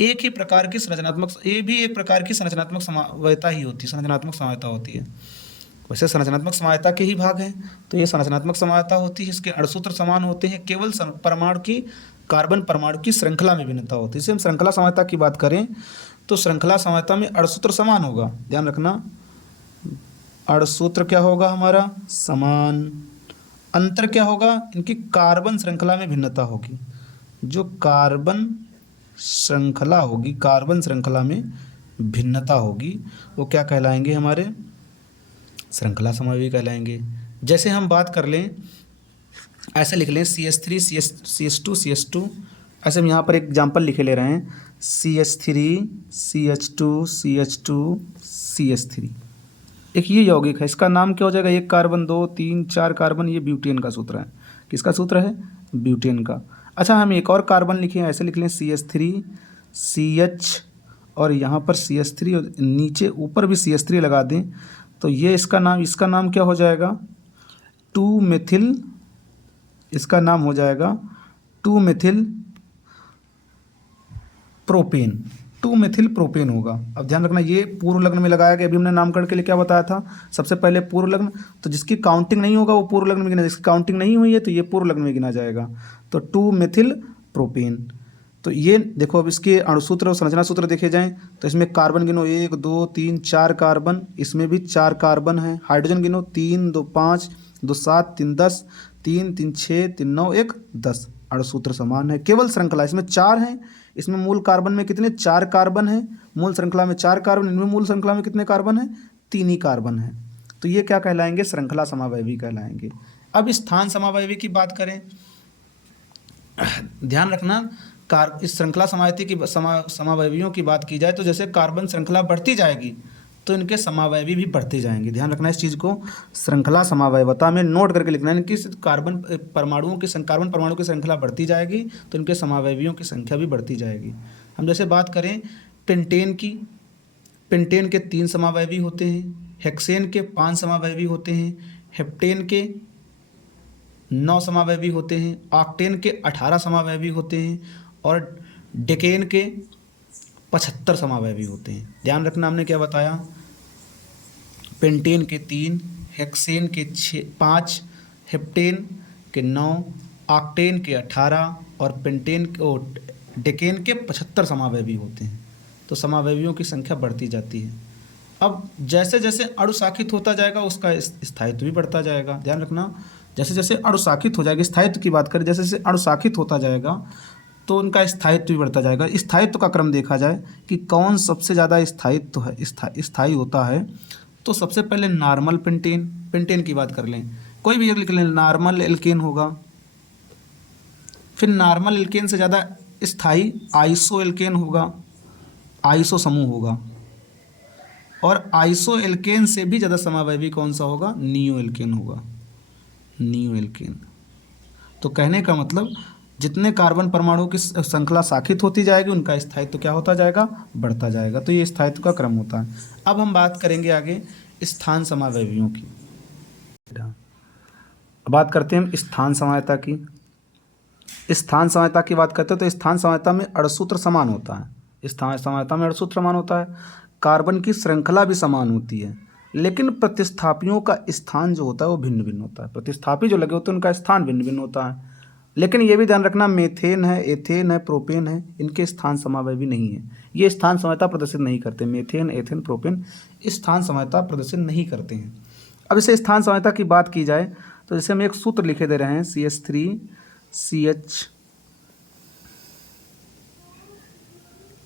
एक ही प्रकार की संरचनात्मक, ये भी एक प्रकार की संरचनात्मक समावयवता ही होती है, संरचनात्मक समावयवता होती है। वैसे संरचनात्मक समावयवता के ही भाग हैं, तो ये संरचनात्मक समावयवता होती है। इसके अणुसूत्र समान होते हैं, केवल परमाणु की, कार्बन परमाणु की श्रृंखला में भिन्नता होती है। इसे हम श्रृंखला समावयवता की बात करें तो श्रृंखला समावयवता में अणुसूत्र समान होगा, ध्यान रखना, अणुसूत्र क्या होगा हमारा, समान। अंतर क्या होगा, इनकी कार्बन श्रृंखला में भिन्नता होगी। जो कार्बन श्रृंखला होगी, कार्बन श्रृंखला में भिन्नता होगी, वो क्या कहलाएंगे, हमारे श्रृंखला समावयवी कहलाएंगे। जैसे हम बात कर लें, ऐसे लिख लें CH3 CH2 CH2, ऐसे हम यहाँ पर एक एग्जाम्पल लिखे ले रहे हैं, CH3 CH2 CH2 CH3। एक ये यौगिक है, इसका नाम क्या हो जाएगा, 1 कार्बन 2 3 4 कार्बन, ये ब्यूटेन का सूत्र है। किसका सूत्र है, ब्यूटेन का। अच्छा, हम एक और कार्बन लिखें, ऐसे लिख लें CH3 CH, और यहाँ पर CH3 और नीचे ऊपर भी CH3 लगा दें, तो ये इसका नाम क्या हो जाएगा, 2 मेथिल, इसका नाम हो जाएगा 2 मेथिल प्रोपेन, 2 मेथिल प्रोपेन होगा। अब ध्यान रखना, ये पूर्व लग्न में लगाया गया, अभी हमने नामकरण के लिए क्या बताया था, सबसे पहले पूर्व लग्न, तो जिसकी काउंटिंग नहीं होगा वो पूर्व लग्न में गिना, जिसकी काउंटिंग नहीं हुई है तो ये पूर्व लग्न में गिना जाएगा। तो 2 मेथिल प्रोपेन। तो ये देखो, अब इसके अणुसूत्र और संरचना सूत्र देखे जाएं तो इसमें कार्बन गिनो 1 2 3 4 कार्बन, इसमें भी 4 कार्बन है। हाइड्रोजन गिनो 3 2 5 2 7 3 10, 3 3 6 3 9 1 10, अणुसूत्र समान है। केवल श्रृंखला इसमें 4 हैं, इसमें मूल कार्बन में कितने, 4 कार्बन है, मूल श्रृंखला में 4 कार्बन, इनमें मूल श्रृंखला में कितने कार्बन है, 3 ही कार्बन है। तो ये क्या कहलाएंगे, श्रृंखला समावयवी कहलाएंगे। अब स्थान समावयवी की बात करें, ध्यान रखना, इस श्रृंखला समावयवी की समावयवियों की बात की जाए तो जैसे कार्बन श्रृंखला बढ़ती जाएगी तो इनके समावयवी भी बढ़ते जाएंगे। ध्यान रखना इस चीज़ को, श्रृंखला समावयवता में नोट करके लिखना है, इनकी कार्बन परमाणुओं की श्रृंखला बढ़ती जाएगी तो इनके समावयवियों की संख्या भी बढ़ती जाएगी। हम जैसे बात करें पेंटेन की, पेंटेन के 3 समावयवी होते हैं, हेक्सेन के 5 समावयवी होते हैं, हेप्टेन के 9 समावयवी होते हैं, ऑक्टेन के 18 समावयवी होते हैं, और डेकेन के 75 समावयवी होते हैं। ध्यान रखना, हमने क्या बताया, पेंटेन के 3, हेक्सेन के 5, हेप्टेन के 9, ऑक्टेन के 18 और डेकेन के 75 समावयवी होते हैं। तो समावयवियों की संख्या बढ़ती जाती है। अब जैसे जैसे अणुशाखित होता जाएगा उसका स्थायित्व भी बढ़ता जाएगा। ध्यान रखना, जैसे जैसे अणुशाखित हो जाएगा, स्थायित्व की बात करें, जैसे जैसे अणुशाखित होता जाएगा तो उनका स्थायित्व भी बढ़ता जाएगा। स्थायित्व का क्रम देखा जाए कि कौन सबसे ज़्यादा स्थायित्व है, स्थायी होता है, तो सबसे पहले नॉर्मल पेंटेन की बात कर लें, कोई भी लिख लें, नॉर्मल एल्केन होगा। फिर नॉर्मल एल्केन से ज़्यादा स्थायी आइसो एल्केन होगा, आइसो समूह होगा, और आइसो एल्केन से भी ज़्यादा समावयवी कौन सा होगा, नियो एल्केन होगा, नियो एल्केन। तो कहने का मतलब जितने कार्बन परमाणु की श्रृंखला शाखित होती जाएगी उनका स्थायित्व क्या होता जाएगा, बढ़ता जाएगा। तो ये स्थायित्व का क्रम होता है। अब हम बात करेंगे आगे स्थान समावयवियों की। बात करते हैं हम स्थान समवायता की। स्थान समवायता की बात करते हैं तो स्थान समवायता में अणुसूत्र समान होता है। स्थान समवायता में अणुसूत्र समान होता है, कार्बन की श्रृंखला भी समान होती है, लेकिन प्रतिस्थापियों का स्थान जो होता है वो भिन्न भिन्न होता है। प्रतिस्थापी जो लगे होते हैं उनका स्थान भिन्न भिन्न होता है। लेकिन ये भी ध्यान रखना, मेथेन है, एथेन है, प्रोपेन है, इनके स्थान समावयवी नहीं है। ये स्थान समवायता प्रदर्शित नहीं करते। मेथेन, एथेन, प्रोपेन स्थान समवायता प्रदर्शित नहीं करते हैं। अब इसे स्थान समवायता की बात की जाए तो जैसे हम एक सूत्र लिखे दे रहे हैं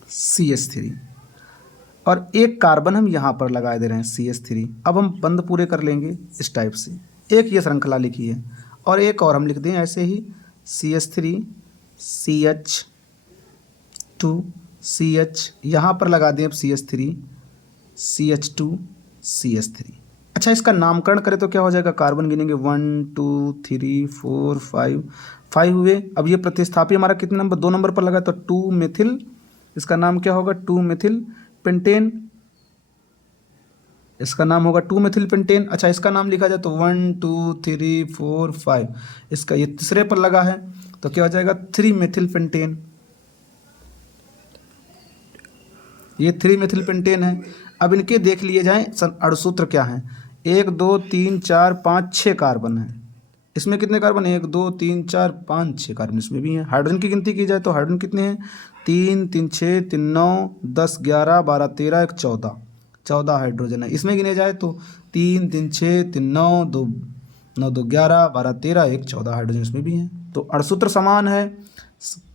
CH3 और एक कार्बन हम यहाँ पर लगा दे रहे हैं CH3। अब हम बंद पूरे कर लेंगे इस टाइप से। एक ये श्रृंखला लिखी है और एक और हम लिख दें ऐसे ही CH3 CH2 CH, यहाँ पर लगा दें अब CH3 CH2 CH3। अच्छा, इसका नामकरण करें तो क्या हो जाएगा, कार्बन गिनेंगे 1 2 3 4 5 हुए। अब ये प्रतिस्थापी हमारा कितने नंबर, 2 नंबर पर लगा तो 2 मेथिल, इसका नाम क्या होगा 2 मेथिल पेंटेन, इसका नाम होगा 2 मेथिल पेंटेन। अच्छा, इसका नाम लिखा जाए तो 1 2 3 4 5, इसका ये तीसरे पर लगा है तो क्या हो जाएगा 3 मेथिल पेंटेन, ये 3 मेथिल पेंटेन है। अब इनके देख लिए जाएं अणुसूत्र क्या है, 1 2 3 4 5 6 कार्बन है। इसमें कितने कार्बन, 1 2 3 4 5 6 कार्बन इसमें भी हैं। हाइड्रोजन की गिनती की जाए तो हाइड्रोजन कितने हैं, 3 3 6 3 9 10 11 12 13 1 14 हाइड्रोजन है। इसमें गिने जाए तो 3 3 6 3 9 2 9 2 11 12 13 1 14 हाइड्रोजन इसमें भी हैं। तो अणुसूत्र समान है,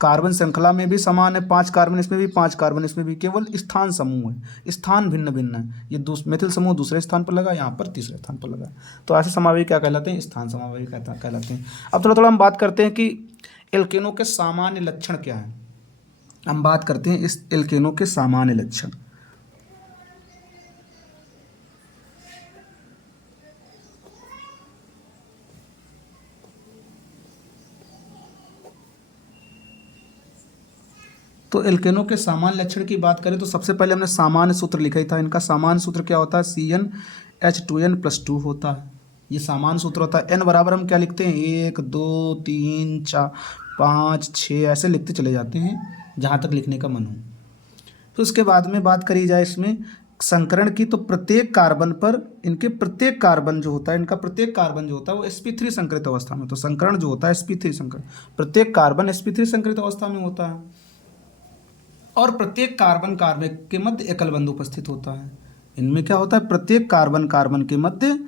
कार्बन श्रृंखला में भी समान है, 5 कार्बन इसमें भी 5 कार्बन इसमें भी, केवल स्थान समूह है, स्थान भिन्न भिन्न है। ये मेथिल समूह दूसरे स्थान पर लगा, यहाँ पर तीसरे स्थान पर लगा। तो ऐसे समावयवी क्या कहलाते हैं, स्थान समावयवी कहलाते हैं। अब थोड़ा थोड़ा हम बात करते हैं कि एल्केनों के सामान्य लक्षण क्या हैं। हम बात करते हैं इस एल्केनों के सामान्य लक्षण। तो एल्केनों के सामान्य लक्षण की बात करें तो सबसे पहले हमने सामान्य सूत्र लिखा ही था। इनका सामान्य सूत्र क्या होता है, CnH2n+2 होता है। ये सामान्य सूत्र होता है। n बराबर हम क्या लिखते हैं, 1 2 3 4 5 6 ऐसे लिखते चले जाते हैं जहाँ तक लिखने का मन हो। तो उसके बाद में बात करी जाए इसमें संकरण की, तो प्रत्येक कार्बन पर इनके प्रत्येक कार्बन जो होता है, इनका प्रत्येक कार्बन जो होता है वो sp3 संकरित अवस्था में, तो संकरण जो होता है sp3 संकरण, प्रत्येक कार्बन sp3 संकरित अवस्था में होता है। और प्रत्येक कार्बन कार्बन के मध्य एकल बंधु उपस्थित होता है। इनमें क्या होता है, प्रत्येक कार्बन कार्बन के मध्य,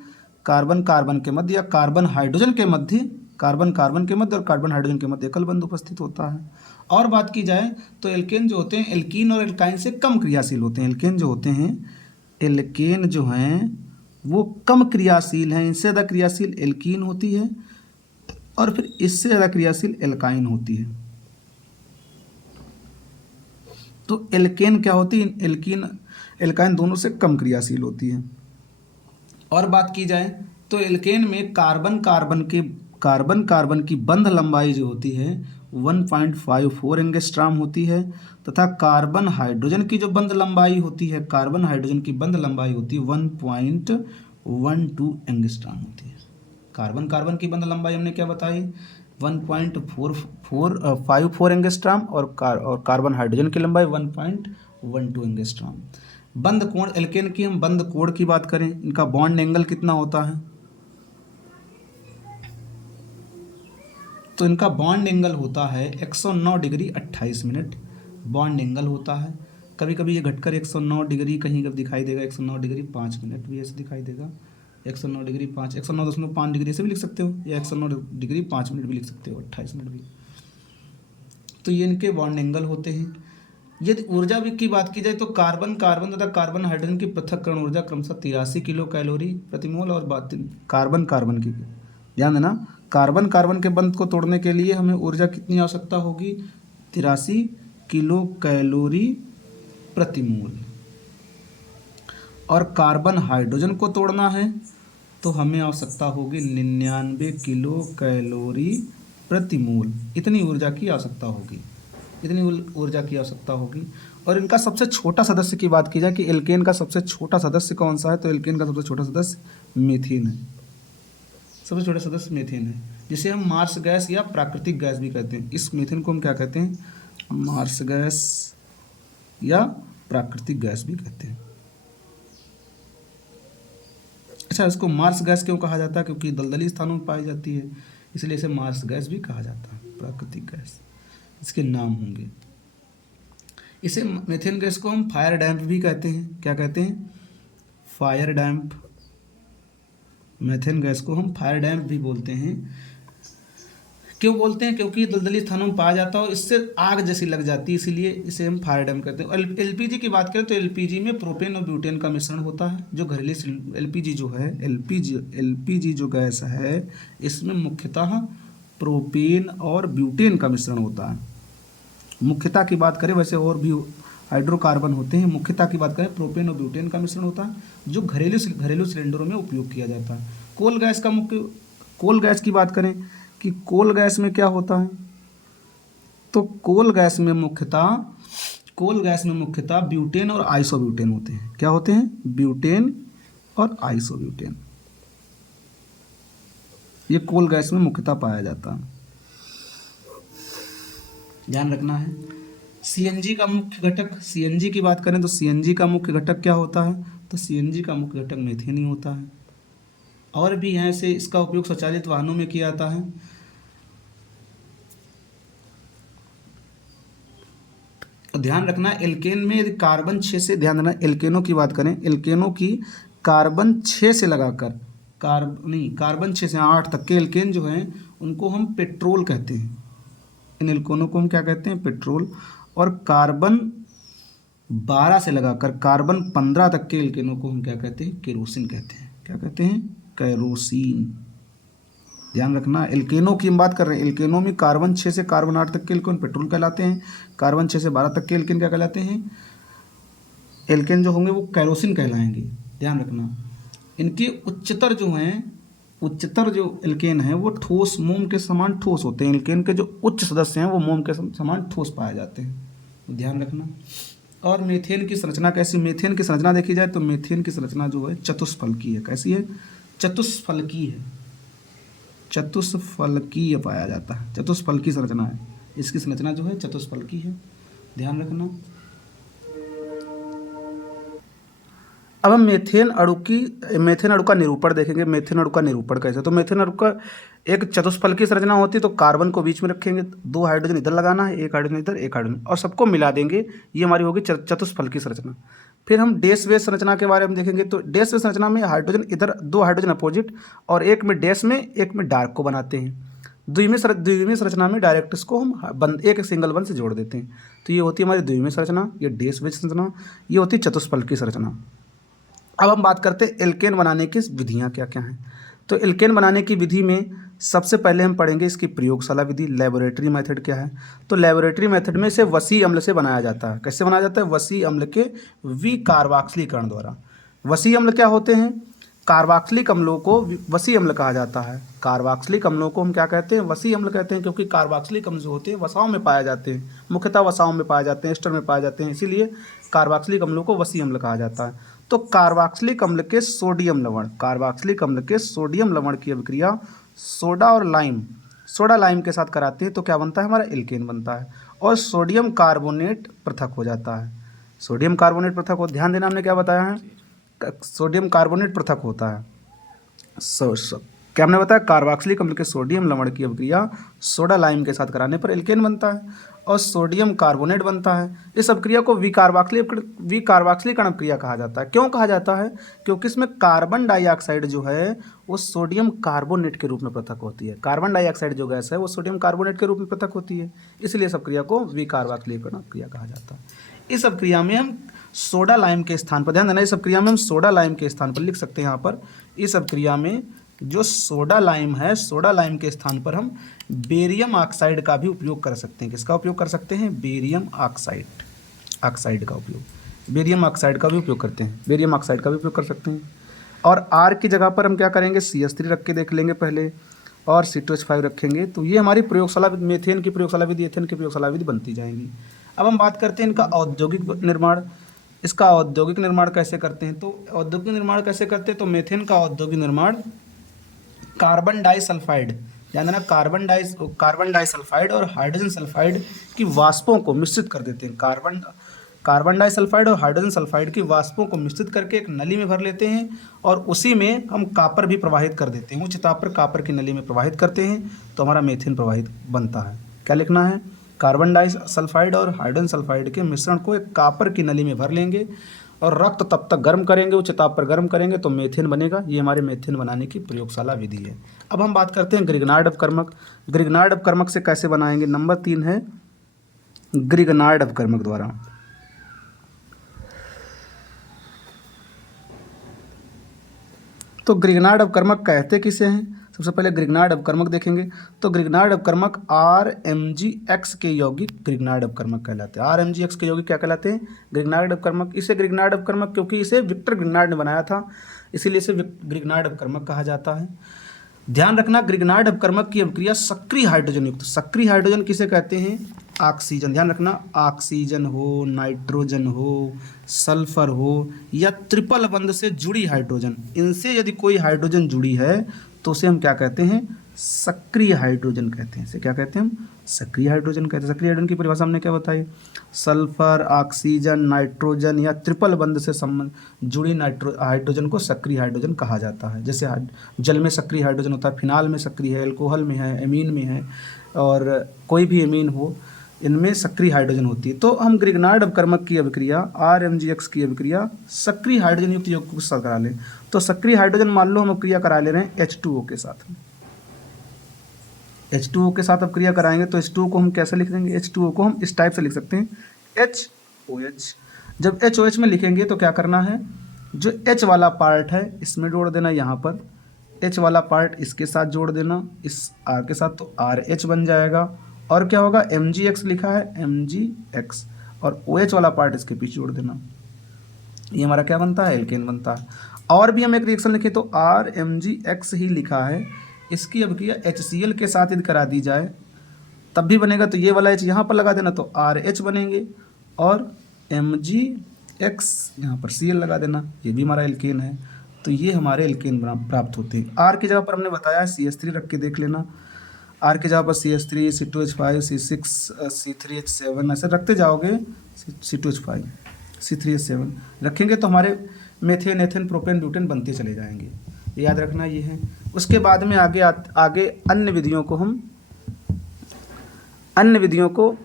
कार्बन कार्बन के मध्य या कार्बन हाइड्रोजन के मध्य, कार्बन कार्बन के मध्य और कार्बन हाइड्रोजन के मध्य एकल बंधु उपस्थित होता है। और बात की जाए तो एल्केन जो होते हैं एल्कीन और एल्काइन से कम क्रियाशील होते हैं। एल्केन जो होते हैं, एल्केन जो हैं वो कम क्रियाशील हैं, इनसे ज़्यादा क्रियाशील एल्कीन होती है और फिर इससे ज़्यादा क्रियाशील एल्काइन होती है। तो एल्केन क्या होती है, एल्कीन एल्काइन दोनों से कम क्रियाशील होती है। और बात की जाए तो एल्केन में कार्बन कार्बन की बंध लंबाई जो होती है 1.54 एंगस्ट्राम होती है, तथा कार्बन हाइड्रोजन की जो बंध लंबाई होती है, कार्बन हाइड्रोजन की बंध लंबाई होती है 1.12 एंगस्ट्राम होती है। कार्बन की बंध लंबाई हमने क्या बताई, 1.54 एंगस्ट्राम और कार्बन हाइड्रोजन की लंबाई 1.12 एंगस्ट्राम। बंध कोण एल्केन की, हम बंध कोण की बात करें, इनका बॉन्ड एंगल कितना होता है, तो इनका बॉन्ड एंगल होता है 109 डिग्री 28 मिनट बॉन्ड एंगल होता है। कभी कभी ये घटकर 109 डिग्री कहीं कभी दिखाई देगा 109 डिग्री 5 मिनट भी ऐसे दिखाई देगा, 109 डिग्री 5 109.5 डिग्री से भी लिख सकते हो, या 109 डिग्री 5 मिनट भी लिख सकते हो, 28 मिनट भी। तो ये इनके बॉन्ड एंगल होते हैं। यदि ऊर्जा की बात की जाए तो कार्बन तथा कार्बन हाइड्रोजन की पृथक्करण ऊर्जा क्रमशः 83 किलो कैलोरी प्रति मोल और कार्बन की ध्यान देना, कार्बन के बंध को तोड़ने के लिए हमें ऊर्जा कितनी आवश्यकता होगी, 83 किलो कैलोरी प्रति मोल। और कार्बन हाइड्रोजन को तोड़ना है तो हमें आवश्यकता होगी 99 किलो कैलोरी प्रति मोल इतनी ऊर्जा की आवश्यकता होगी, इतनी ऊर्जा की आवश्यकता होगी। और इनका सबसे छोटा सदस्य की बात की जाए कि एल्केन का सबसे छोटा सदस्य कौन सा है, तो एल्केन का सबसे छोटा सदस्य मीथेन है, सबसे छोटा सदस्य मीथेन है, जिसे हम मार्स गैस या प्राकृतिक गैस भी कहते हैं। इस मीथेन को हम क्या कहते हैं, मार्स गैस या प्राकृतिक गैस भी कहते हैं। अच्छा, इसको मार्स गैस क्यों कहा जाता है, क्योंकि दलदली स्थानों में पाई जाती है, इसलिए इसे मार्स गैस भी कहा जाता है, प्राकृतिक गैस इसके नाम होंगे। इसे मीथेन गैस को हम फायर डैम्प भी कहते हैं। क्या कहते हैं, फायर डैम्प। मीथेन गैस को हम फायर डैम्प भी बोलते हैं। क्यों बोलते हैं, क्योंकि दलदली स्थानों में पाया जाता है और इससे आग जैसी लग जाती है, इसीलिए इसे हम फायर डैम्प कहते हैं। और एलपीजी की बात करें तो एलपीजी में प्रोपेन और ब्यूटेन का मिश्रण होता है। जो घरेलू एलपीजी जो है, एलपीजी जो गैस है, इसमें मुख्यतः प्रोपेन और ब्यूटेन का मिश्रण होता है। मुख्यता की बात करें, वैसे और भी हाइड्रोकार्बन होते हैं, मुख्यता की बात करें प्रोपेन और ब्यूटेन का मिश्रण होता है, जो घरेलू सिलेंडरों में उपयोग किया जाता है। कोल गैस की बात करें कि कोल गैस में क्या होता है, तो कोल गैस में मुख्यतः ब्यूटेन और आइसोब्यूटेन होते हैं। क्या होते हैं, ब्यूटेन और आइसोब्यूटेन, ये कोल गैस में मुख्यतः पाया जाता है, ध्यान रखना है। सीएनजी का मुख्य घटक, सीएनजी की बात करें तो सीएनजी का मुख्य घटक क्या होता है, तो सीएनजी का मुख्य घटक मीथेन ही होता है। और भी यहाँ से इसका उपयोग स्वचालित वाहनों में किया जाता है। ध्यान रखना, एल्केन में यदि कार्बन 6 से, ध्यान देना, एल्केनों की बात करें, एल्केनों की कार्बन 6 से लगाकर कार्बन 6 से 8 तक के एल्केन जो हैं उनको हम पेट्रोल कहते हैं। इन एल्केनों को हम क्या कहते हैं, पेट्रोल। और कार्बन 12 से लगाकर कार्बन 15 तक के एल्केनों को हम क्या कहते हैं, केरोसिन कहते हैं। क्या कहते हैं, केरोसिन। ध्यान रखना, एल्केनों की हम बात कर रहे हैं, एल्केनों में कार्बन 6 से कार्बन 8 तक के एल्केन पेट्रोल कहलाते हैं, कार्बन 6 से 12 तक के एल्केन क्या कहलाते हैं, एल्केन जो होंगे वो केरोसिन कहलाएंगे। ध्यान रखना, इनकी उच्चतर जो एल्केन है वो ठोस, मोम के समान ठोस होते हैं। एल्केन के जो उच्च सदस्य हैं वो मोम के समान ठोस पाए जाते हैं, तो ध्यान रखना। और मीथेन की संरचना कैसी, मीथेन की संरचना देखी जाए तो मीथेन की संरचना जो है चतुष्फलकीय है। कैसी है, चतुष्फलकीय है, चतुष्फलकीय पाया जाता है, चतुष्फलकीय संरचना है। इसकी संरचना जो है चतुष्फलकीय है, ध्यान रखना। अब हम मेथेन अणु का निरूपण देखेंगे। मेथेन अणु का निरूपण कैसे, तो मेथेन अणु का एक चतुष्फलकीय संरचना होती है। तो कार्बन को बीच में रखेंगे, 2 हाइड्रोजन इधर लगाना है, 1 हाइड्रोजन इधर, 1 हाइड्रोजन, और सबको मिला देंगे, ये हमारी होगी चतुष्फलकीय संरचना। फिर हम डैश बेस संरचना के बारे में देखेंगे। तो डैश बेस संरचना में हाइड्रोजन इधर, 2 हाइड्रोजन अपोजिट, और एक में डैश में, एक में डार्क को बनाते हैं। द्विमीय संरचना में डायरेक्ट इसको हम एक सिंगल बंद से जोड़ देते हैं। तो ये होती है हमारी द्विमीय संरचना, ये डैश बेस संरचना, ये होती है चतुष्फलकीय संरचना। अब हम बात करते हैं एल्केन बनाने की विधियाँ क्या क्या हैं। तो एल्केन बनाने की विधि में सबसे पहले हम पढ़ेंगे इसकी प्रयोगशाला विधि, लेबोरेटरी मेथड क्या है। तो लेबोरेटरी मेथड में इसे वसी अम्ल से बनाया जाता है। कैसे बनाया जाता है, वसी अम्ल के विकार्बोक्सिलीकरण द्वारा। वसी अम्ल क्या होते हैं, कार्बोक्सिलिक अम्लों को वसी अम्ल कहा जाता है। कार्बोक्सिलिक अम्लों को हम क्या कहते हैं, वसी अम्ल कहते हैं, क्योंकि कार्बोक्सिलिक अम्ल जो होते हैं वसाओं में पाए जाते हैं, मुख्यतः वसाओं में पाए जाते हैं, एस्टर में पाए जाते हैं, इसीलिए कार्बोक्सिलिक अम्लों को वसी अम्ल कहा जाता है। तो कार्बोक्सिलिक अम्ल के सोडियम लवण की अभिक्रिया सोडा लाइम के साथ कराते हैं, तो क्या बनता है, हमारा एल्केन बनता है। और सोडियम कार्बोनेट पृथक हो जाता है। सोडियम कार्बोनेट पृथक हो, ध्यान देना, हमने क्या बताया है, सोडियम कार्बोनेट पृथक होता है। क्या हमने बताया, कार्बोक्सिलिक अम्ल के सोडियम लवण की अभिक्रिया सोडा लाइम के साथ कराने पर एल्केन बनता है और सोडियम कार्बोनेट बनता है। इस अभिक्रिया को विकार्बोक्सिलीकरण अभिक्रिया कहा जाता है। क्यों कहा जाता है, क्योंकि इसमें कार्बन डाइऑक्साइड जो है वो सोडियम कार्बोनेट के रूप में पृथक होती है। कार्बन डाइऑक्साइड जो गैस है वो सोडियम कार्बोनेट के रूप में पृथक होती है, इसलिए इस अभिक्रिया को विकार्बोक्सिलीकरण अभिक्रिया कहा जाता है। इस अभिक्रिया में हम सोडा लाइम के स्थान पर, ध्यान देना, इस अभिक्रिया में हम सोडा लाइम के स्थान पर लिख सकते हैं। यहाँ पर इस अभिक्रिया में जो सोडा लाइम है, सोडा लाइम के स्थान पर हम बेरियम ऑक्साइड का भी उपयोग कर सकते हैं। किसका उपयोग कर सकते हैं, बेरियम ऑक्साइड का उपयोग, बेरियम ऑक्साइड का भी उपयोग करते हैं, बेरियम ऑक्साइड का भी उपयोग कर सकते हैं। और आर की जगह पर हम क्या करेंगे, CH3 रख के देख लेंगे पहले। और C2H5 रखेंगे। तो ये हमारी प्रयोगशाला मीथेन की प्रयोगशाला विधि, एथेन की प्रयोगशाला विधि बनती जाएंगी। अब हम बात करते हैं इनका औद्योगिक निर्माण। इसका औद्योगिक निर्माण कैसे करते हैं? तो औद्योगिक निर्माण कैसे करते हैं? तो मीथेन का औद्योगिक निर्माण कार्बन डाइसल्फाइड, ध्यान देना, कार्बन डाइसल्फाइड और हाइड्रोजन सल्फाइड की वाष्पों को मिश्रित कर देते हैं। कार्बन डाइसल्फाइड और हाइड्रोजन सल्फाइड की वाष्पों को मिश्रित करके एक नली में भर लेते हैं और उसी में हम कॉपर भी प्रवाहित कर देते हैं। उच्च ताप पर कॉपर की नली में प्रवाहित करते हैं तो हमारा मीथेन प्रवाहित बनता है। क्या लिखना है? कार्बन डाइसल्फाइड और हाइड्रोजन सल्फाइड के मिश्रण को एक कॉपर की नली में भर लेंगे और रक्त तब तक गर्म करेंगे, उच्च ताप पर गर्म करेंगे तो मीथेन बनेगा। ये हमारे मीथेन बनाने की प्रयोगशाला विधि है। अब हम बात करते हैं ग्रिग्नार्ड अपकर्मक। ग्रिग्नार्ड अपकर्मक से कैसे बनाएंगे? नंबर 3 है ग्रिग्नार्ड अपकर्मक द्वारा। तो ग्रिग्नार्ड अपकर्मक कहते किसे हैं? सबसे पहले ग्रिग्नार्ड अपकर्मक देखेंगे। तो ग्रिग्नार्ड अपकर्मक RMgX के यौगिक ग्रिग्नार्ड अपकर्मक कहलाते हैं। RMgX के यौगिक क्या कहलाते हैं? ग्रिग्नार्ड अपकर्मक। इसे ग्रिग्नार्ड अपकर्मक क्योंकि इसे विक्टर ग्रिग्नार्ड ने बनाया था, इसीलिए इसे ग्रिग्नार्ड अपकर्मक कहा जाता है। ध्यान रखना, ग्रिग्नार्ड अपकर्मक की अभिक्रिया सक्रिय हाइड्रोजन युक्त। सक्रिय हाइड्रोजन किसे कहते हैं? ऑक्सीजन। ध्यान रखना, ऑक्सीजन हो, नाइट्रोजन हो, सल्फर हो या ट्रिपल बंध से जुड़ी हाइड्रोजन, इनसे यदि कोई हाइड्रोजन जुड़ी है तो उसे हम क्या कहते हैं? सक्रिय हाइड्रोजन कहते हैं। इसे क्या कहते हैं हम? सक्रिय हाइड्रोजन कहते हैं। सक्रिय हाइड्रोजन की परिभाषा हमने क्या बताई? सल्फर, ऑक्सीजन, नाइट्रोजन या ट्रिपल बंध से संबंध जुड़ी हाइड्रोजन को सक्रिय हाइड्रोजन कहा जाता है। जैसे जल में सक्रिय हाइड्रोजन होता है, फिनाल में सक्रिय है, अल्कोहल में है, एमीन में है, और कोई भी एमीन हो, इनमें सक्रिय हाइड्रोजन होती है। तो हम ग्रिग्नार्ड अपकर्मक की अभिक्रिया, RMgX की अभिक्रिया सक्रिय हाइड्रोजन युक्त यौगिक के साथ करा लें। तो सक्रिय हाइड्रोजन मान लो हम अभिक्रिया करा ले रहे हैं H2O के साथ। H2O के साथ अभिक्रिया कराएंगे तो H2O को हम कैसे लिख देंगे? H2O को हम इस टाइप से लिख सकते हैं, HOH। जब HOH में लिखेंगे तो क्या करना है? जो H वाला पार्ट है इसमें जोड़ देना, यहाँ पर H वाला पार्ट इसके साथ जोड़ देना, इस R के साथ, तो RH बन जाएगा। और क्या होगा? MgX लिखा है, MgX, और OH वाला पार्ट इसके पीछे जोड़ देना। ये हमारा क्या बनता है? एल्केन बनता है। और भी हम एक रिएक्शन लिखें तो RMgX ही लिखा है, इसकी अभिक्रिया HCl के साथ यदि करा दी जाए तब भी बनेगा। तो ये वाला H यहाँ पर लगा देना तो RH बनेंगे, और MgX यहाँ पर Cl लगा देना, ये भी हमारा एल्केन है। तो ये हमारे एल्केन प्राप्त होते हैं। R की जगह पर हमने बताया CH3 रख के देख लेना। R की जगह पर CH3, C2H5, C6, C3H7 ऐसे रखते जाओगे। C2H5, C3H7 रखेंगे तो हमारे मेथेन, एथेन, प्रोपेन, ब्यूटेन बनते चले जाएंगे। ये याद रखना ये है। उसके बाद में आगे अन्य विधियों को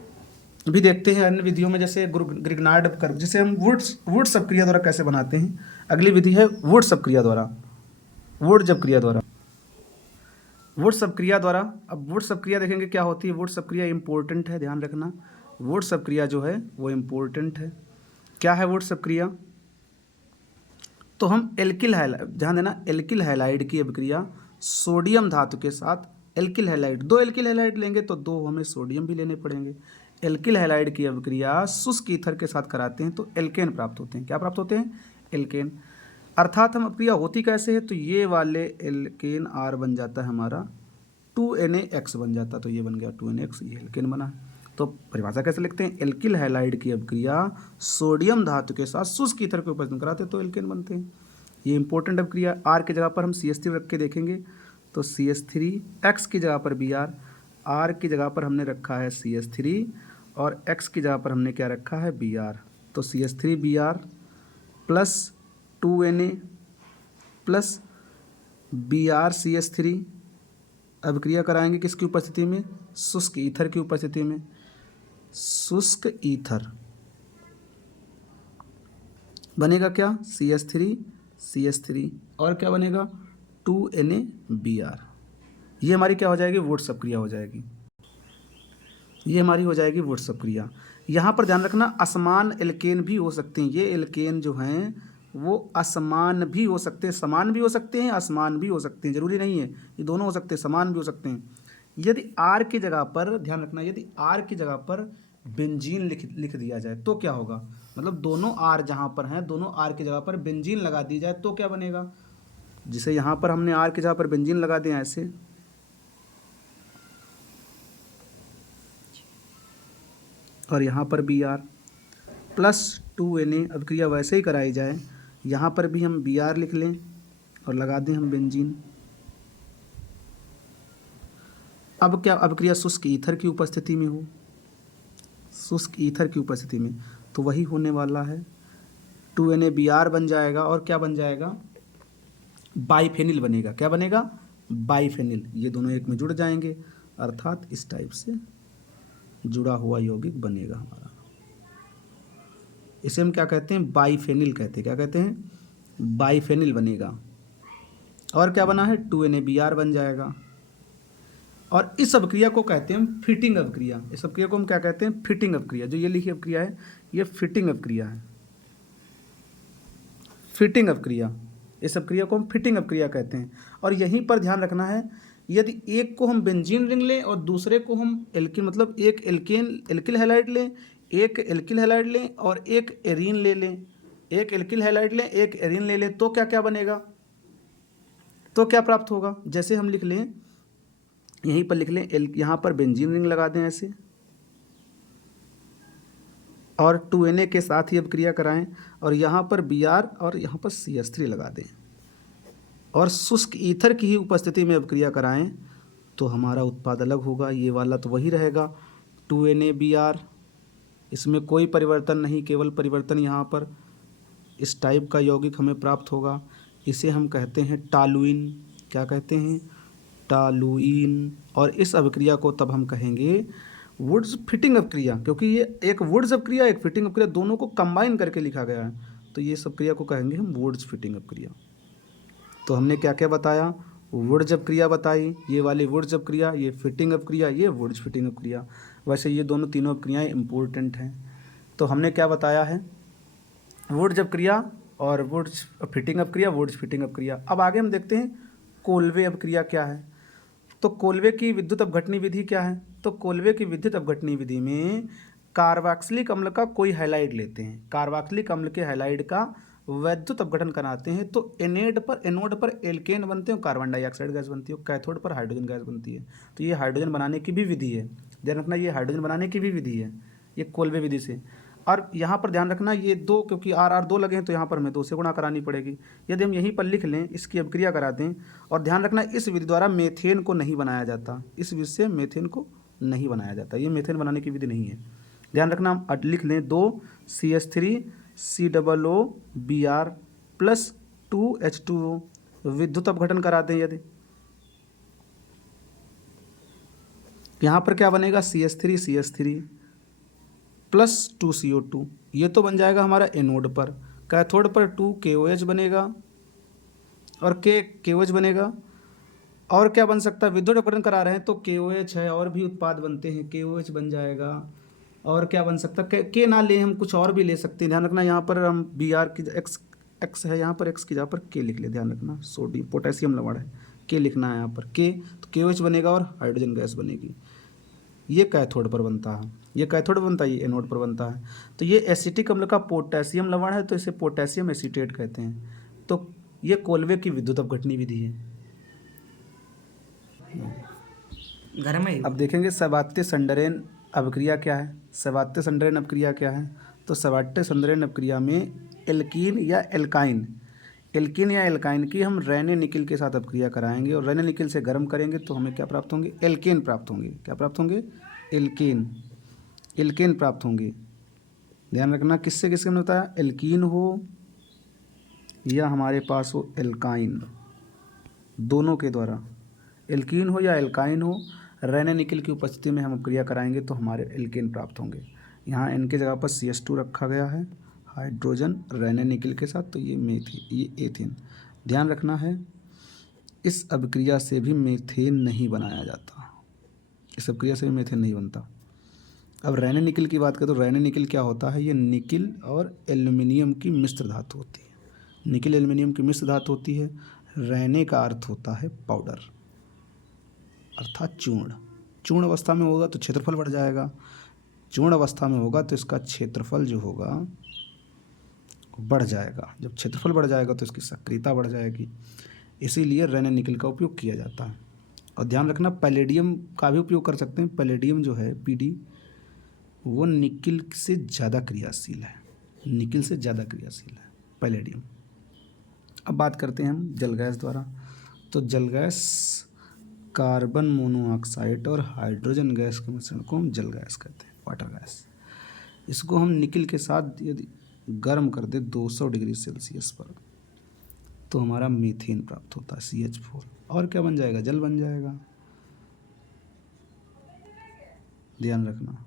भी देखते हैं। अन्य विधियों में जैसे ग्रिग्नार्ड अपकर्मक, जिसे हम वुड्स अपक्रिया द्वारा कैसे बनाते हैं। अगली विधि है वुड्स अपक्रिया द्वारा। वुड्स अपक्रिया द्वारा। अब वुड्स अपक्रिया देखेंगे क्या होती है। वुड्स अपक्रिया इंपॉर्टेंट है, ध्यान रखना। वुड्स अपक्रिया जो है वो इम्पोर्टेंट है। क्या है वुड्स अपक्रिया? तो हम एल्किल हैलाइड, ध्यान देना, एल्किल हैलाइड की अभिक्रिया सोडियम धातु के साथ एल्किल हैलाइड, 2 एल्किल हैलाइड लेंगे तो 2 हमें सोडियम भी लेने पड़ेंगे। एल्किल हैलाइड की अभिक्रिया शुष्क ईथर के साथ कराते हैं तो एल्केन प्राप्त होते हैं। क्या प्राप्त होते हैं? एल्केन। अर्थात हम अभिक्रिया होती कैसे है? तो ये वाले एल्केन R बन जाता है हमारा, 2NaX बन जाता, तो ये बन गया 2NaX, ये एल्केन बना। तो परिभाषा कैसे लिखते हैं? एल्किल हैलाइड की अभिक्रिया सोडियम धातु के साथ शुष्क ईथर के उपस्थित कराते तो एल्केन बनते हैं। ये इंपॉर्टेंट अभिक्रिया। R की जगह पर हम CH3 रख के देखेंगे तो CH3, X की जगह पर Br, R की जगह पर हमने रखा है CH3 और X की जगह पर हमने क्या रखा है? Br। तो CH3Br plus 2Na plus BrCH3 अभिक्रिया कराएंगे किसकी उपस्थिति में? शुष्क ईथर की उपस्थिति में। शुष्क ईथर बनेगा क्या? CH3 और क्या बनेगा? 2NaBr। ये हमारी क्या हो जाएगी? वुड्स अपक्रिया हो जाएगी। ये हमारी हो जाएगी वुड्स अपक्रिया। यहाँ पर ध्यान रखना, असमान एल्केन भी हो सकते हैं। ये एल्केन जो हैं वो असमान भी हो सकते हैं, समान भी हो सकते हैं, असमान भी हो सकते हैं, जरूरी नहीं है, ये दोनों हो सकते हैं, समान भी हो सकते हैं। यदि R की जगह पर, ध्यान रखना, यदि R की जगह पर बेंजीन लिख दिया जाए तो क्या होगा? मतलब दोनों R जहाँ पर हैं, दोनों R की जगह पर बेंजीन लगा दी जाए तो क्या बनेगा? जिसे यहाँ पर हमने R की जगह पर बेंजीन लगा दिया ऐसे, और यहाँ पर Br प्लस 2Na। अब क्रिया वैसे ही कराई जाए, यहाँ पर भी हम Br लिख लें और लगा दें हम बेंजीन। अब क्या, अब क्रिया शुष्क ईथर की उपस्थिति में हो, शुष्क ईथर की उपस्थिति में, तो वही होने वाला है। 2NaBr बन जाएगा और क्या बन जाएगा, बाइफेनिल बनेगा। क्या बनेगा, बाइफेनिल। ये दोनों एक में जुड़ जाएंगे, अर्थात इस टाइप से जुड़ा हुआ यौगिक बनेगा हमारा। इसे हम क्या कहते हैं, बाइफेनिल कहते हैं। क्या कहते हैं, बाइफेनिल बनेगा। और क्या बना है, 2NaBr बन जाएगा। और इस अभिक्रिया को कहते हैं हम फिटिंग अभिक्रिया। इस अभिक्रिया को हम क्या कहते हैं, फिटिंग अभिक्रिया। जो ये लिखी अभिक्रिया है, ये फिटिंग अभिक्रिया है, फिटिंग अभिक्रिया। इस अभिक्रिया को हम फिटिंग अभिक्रिया कहते हैं। और यहीं पर ध्यान रखना है, यदि एक को हम बेंजीन रिंग लें और दूसरे को हम एल्किन, मतलब एक एल्किल हैलाइड लें, एक एल्किल हैलाइड लें और एक एरीन ले लें, एक एल्किल हैलाइड लें, एक एरीन ले लें, तो क्या क्या बनेगा, तो क्या प्राप्त होगा। जैसे हम लिख लें, यहीं पर लिख लें, यहाँ पर बेंजीन रिंग लगा दें ऐसे, और 2Na के साथ ही अभिक्रिया कराएं, और यहाँ पर Br और यहाँ पर CH3 लगा दें, और शुष्क ईथर की ही उपस्थिति में अभिक्रिया कराएं, तो हमारा उत्पाद अलग होगा। ये वाला तो वही रहेगा 2NaBr, इसमें कोई परिवर्तन नहीं, केवल परिवर्तन यहाँ पर इस टाइप का यौगिक हमें प्राप्त होगा। इसे हम कहते हैं टालुइन। क्या कहते हैं, टालुइन। और इस अभिक्रिया को तब हम कहेंगे वुड्स फिटिंग अभिक्रिया, क्योंकि ये एक वुड्स अभिक्रिया, एक फिटिंग अभिक्रिया, दोनों को कंबाइन करके लिखा गया है। तो ये सब क्रिया को कहेंगे हम वुड्स फिटिंग अभिक्रिया। तो हमने क्या क्या बताया, वुड्स अभिक्रिया बताई, ये वाली वुड्स अभिक्रिया, ये फिटिंग अभिक्रिया, ये वुड्स फिटिंग अभिक्रिया। वैसे ये दोनों तीनों अभिक्रियाएँ इंपॉर्टेंट हैं। तो हमने क्या बताया है, वुड्स अभिक्रिया और वुड्स फिटिंग अभिक्रिया, वुड्स फिटिंग अभिक्रिया। अब आगे हम देखते हैं कोल्वे अभिक्रिया क्या है। तो कोल्वे की विद्युत अपघटनी विधि क्या है, तो कोल्वे की विद्युत अपघटनी विधि में कार्बोक्सिलिक अम्ल का कोई हैलाइड लेते हैं, कार्बोक्सिलिक अम्ल के हैलाइड का वैद्युत अपघटन कराते हैं, तो एनोड पर एल्केन बनते हैं, कार्बन डाइऑक्साइड गैस बनती है, कैथोड पर हाइड्रोजन गैस बनती है। तो ये हाइड्रोजन बनाने की भी विधि है, ध्यान रखना, ये हाइड्रोजन बनाने की भी विधि है, ये कोल्वे विधि से। और यहाँ पर ध्यान रखना, ये दो, क्योंकि आर दो लगे हैं तो यहाँ पर हमें 2 से गुणा करानी पड़ेगी। यदि हम यहीं पर लिख लें, इसकी अभिक्रिया करा दें, और ध्यान रखना इस विधि द्वारा मेथेन को नहीं बनाया जाता, इस विधि से मेथेन को नहीं बनाया जाता, ये मेथेन बनाने की विधि नहीं है। ध्यान रखना, हम लिख लें 2 CH3 COO Br plus 2 H2O, विद्युत अपघटन करा दें यदि, यहाँ पर क्या बनेगा, CH3 प्लस 2 CO2, ये तो बन जाएगा हमारा एनोड पर। कैथोड पर 2 KOH बनेगा और KOH बनेगा। और क्या बन सकता है, विद्युत अपघटन करा रहे हैं तो KOH है, और भी उत्पाद बनते हैं, KOH बन जाएगा। और क्या बन सकता है, के ना ले, हम कुछ और भी ले सकते हैं। ध्यान रखना, यहाँ पर हम Br की x है, यहाँ पर x की जगह पर K लिख ले, ध्यान रखना, सोडियम पोटेशियम लवण है, K लिखना है यहाँ पर K, तो KOH बनेगा और हाइड्रोजन गैस बनेगी। ये कैथोड पर बनता है, ये कैथोड बनता है, ये एनोड पर बनता है। तो ये एसिटिक अम्ल का पोटेशियम लवण है, तो इसे पोटेशियम एसीटेट कहते हैं। तो ये कोल्वे की विद्युत अपघटनी विधि है। घर में अब देखेंगे सवात्य संडरेन अभिक्रिया क्या है। सवात्य संडरेन अभिक्रिया क्या है, तो सवात्य संडरेन अभिक्रिया में एल्कीन या एल्काइन की हम रेने निकिल के साथ अभिक्रिया कराएंगे, और रेने निकिल से गर्म करेंगे तो हमें क्या प्राप्त होंगे, एल्केन प्राप्त होंगे। क्या प्राप्त होंगे, एल्केन प्राप्त होंगे। ध्यान रखना, किससे किसके में होता है, एल्कीन हो या हमारे पास हो एल्काइन, दोनों के द्वारा, एल्कीन हो या एल्काइन हो, रेने निकिल की उपस्थिति में हम अभिक्रिया कराएंगे तो हमारे एल्केन प्राप्त होंगे। यहाँ इनके की जगह पर CH2 रखा गया है, हाइड्रोजन रेने निकिल के साथ, तो ये ये एथेन। ध्यान रखना है, इस अभिक्रिया से भी मीथेन नहीं बनाया जाता, इस अभिक्रिया से भी मीथेन नहीं बनता। अब रेने निकिल की बात करें तो रेने निकिल क्या होता है, ये निकिल और एल्युमिनियम की मिश्र धातु होती है, निकिल एल्युमिनियम की मिश्र धातु होती है। रेने का अर्थ होता है पाउडर, अर्थात चूर्ण अवस्था में होगा तो क्षेत्रफल बढ़ जाएगा, चूर्ण अवस्था में होगा तो इसका क्षेत्रफल जो होगा बढ़ जाएगा, जब क्षेत्रफल बढ़ जाएगा तो इसकी सक्रियता बढ़ जाएगी, इसीलिए रेने निकिल का उपयोग किया जाता है। और ध्यान रखना, पैलेडियम का भी उपयोग कर सकते हैं, पैलेडियम जो है PD, वो निकिल से ज़्यादा क्रियाशील है, निकिल से ज़्यादा क्रियाशील है पैलेडियम। अब बात करते हैं हम जल गैस द्वारा। तो जल गैस कार्बन मोनोऑक्साइड और हाइड्रोजन गैस के मिश्रण को हम जल गैस कहते हैं, वाटर गैस। इसको हम निकिल के साथ यदि गर्म कर दे 200 डिग्री सेल्सियस पर, तो हमारा मीथेन प्राप्त होता है CH4। और क्या बन जाएगा? जल बन जाएगा। ध्यान रखना,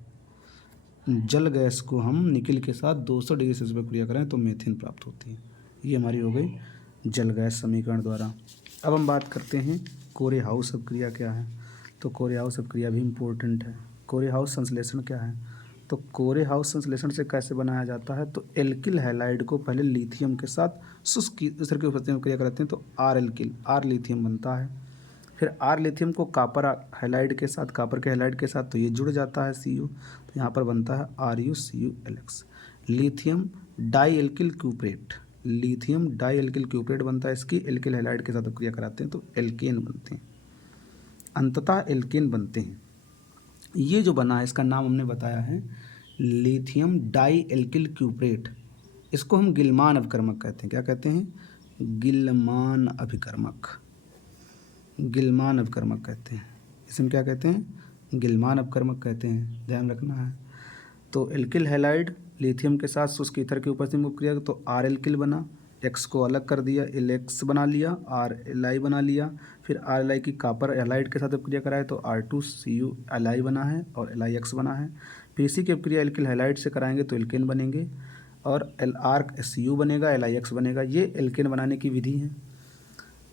जल गैस को हम निकिल के साथ 200 डिग्री सेल्सियस पर क्रिया करें तो मीथेन प्राप्त होती है। ये हमारी हो गई जल गैस समीकरण द्वारा। अब हम बात करते हैं कोरे हाउस अपक्रिया क्या है। तो कोरे हाउस अपक्रिया भी इम्पोर्टेंट है। कोरे हाउस संश्लेषण क्या है? तो कोरे हाउस संश्लेषण से कैसे बनाया जाता है? तो एल्किल हैलाइड को पहले लिथियम के साथ शुष्क ईथर की उपस्थिति में क्रिया करते हैं तो आर एल्किल, आर लिथियम बनता है। फिर आर लिथियम को कापर हैलाइड के साथ, कापर के हैलाइड के साथ, तो ये जुड़ जाता है Cu, तो यहाँ पर बनता है RuCuLX। Lithium dialkyl cuprate, lithium dialkyl cuprate बनता है इसकी, एल्किल हैलाइड के साथ अपक्रिया कराते हैं तो एल्केन बनते हैं, अंततः एल्केन बनते हैं। ये जो बना है इसका नाम हमने बताया है लिथियम डाई एल्किल क्यूप्रेट। इसको हम गिलमान अभिकर्मक कहते हैं। क्या कहते हैं? गिलमान अभिकर्मक, गिलमान अभिकर्मक कहते हैं। इसमें क्या कहते हैं? गिलमान अभिकर्मक कहते हैं, ध्यान रखना है। तो एल्किल हैलाइड लिथियम के साथ शुष्क ईथर की उपस्थिति में उपक्रिया तो आर एल्किल बना, एक्स को अलग कर दिया, LX बना लिया, RLi बना लिया। फिर RLi की कापर हैलाइड के साथ अपक्रिया कराए तो R2CuLi बना है और LiX बना है। फिर इसी की अपक्रिया एल्किल हैलाइड से कराएंगे तो एल्केन बनेंगे और LrCu बनेगा, LiX बनेगा। ये एल्केन बनाने की विधि है।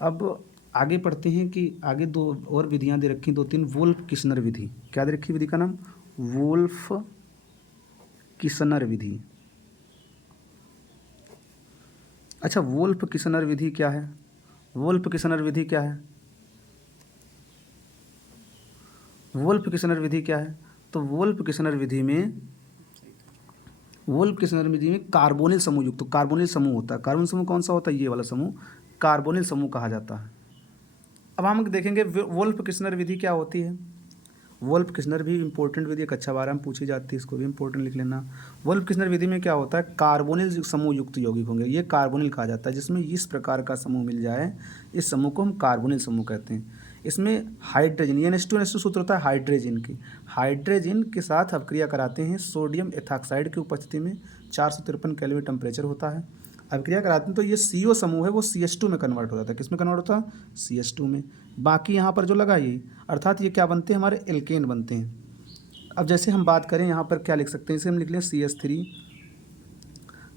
अब आगे पढ़ते हैं कि आगे दो और विधियां दे रखी, 2-3। वुल्फ किस्नर विधि। क्या दे रखी विधि का नाम? वुल्फ किस्नर विधि। अच्छा, वुल्फ किस्नर विधि क्या है? वुल्फ किस्नर विधि क्या है? वुल्फ किस्नर विधि क्या है? तो वुल्फ किस्नर विधि में कार्बोनिल समूह युक्त, कार्बोनिल समूह होता है। कार्बोनिल समूह कौन सा होता है? ये वाला समूह कार्बोनिल समूह कहा जाता है। अब हम देखेंगे वुल्फ किस्नर विधि क्या होती है। वुल्फ किस्नर भी इंपॉर्टेंट विधि, कक्षा 12 में पूछी जाती है, इसको भी इंपॉर्टेंट लिख लेना। वुल्फ किस्नर विधि में क्या होता है? कार्बोनिल समूह युक्त यौगिक होंगे, ये कार्बोनिल कहा जाता है। जिसमें इस प्रकार का समूह मिल जाए, इस समूह को हम कार्बोनिल समूह कहते हैं। इसमें हाइड्रोजन, ये H2 सूत्र होता है हाइड्रोजन की, हाइड्रोजन के साथ अपक्रिया कराते हैं सोडियम एथॉक्साइड की उपस्थिति में। 453 केल्विन टेम्परेचर होता है। अभिक्रिया कराते हैं तो ये CO समूह है वो CH2 में कन्वर्ट हो जाता है। किस में कन्वर्ट होता है? CH2 में। बाकी यहाँ पर जो लगा ये, अर्थात ये क्या बनते हैं? हमारे एल्केन बनते हैं। अब जैसे हम बात करें यहाँ पर क्या लिख सकते हैं? इसे हम लिख लें CH3,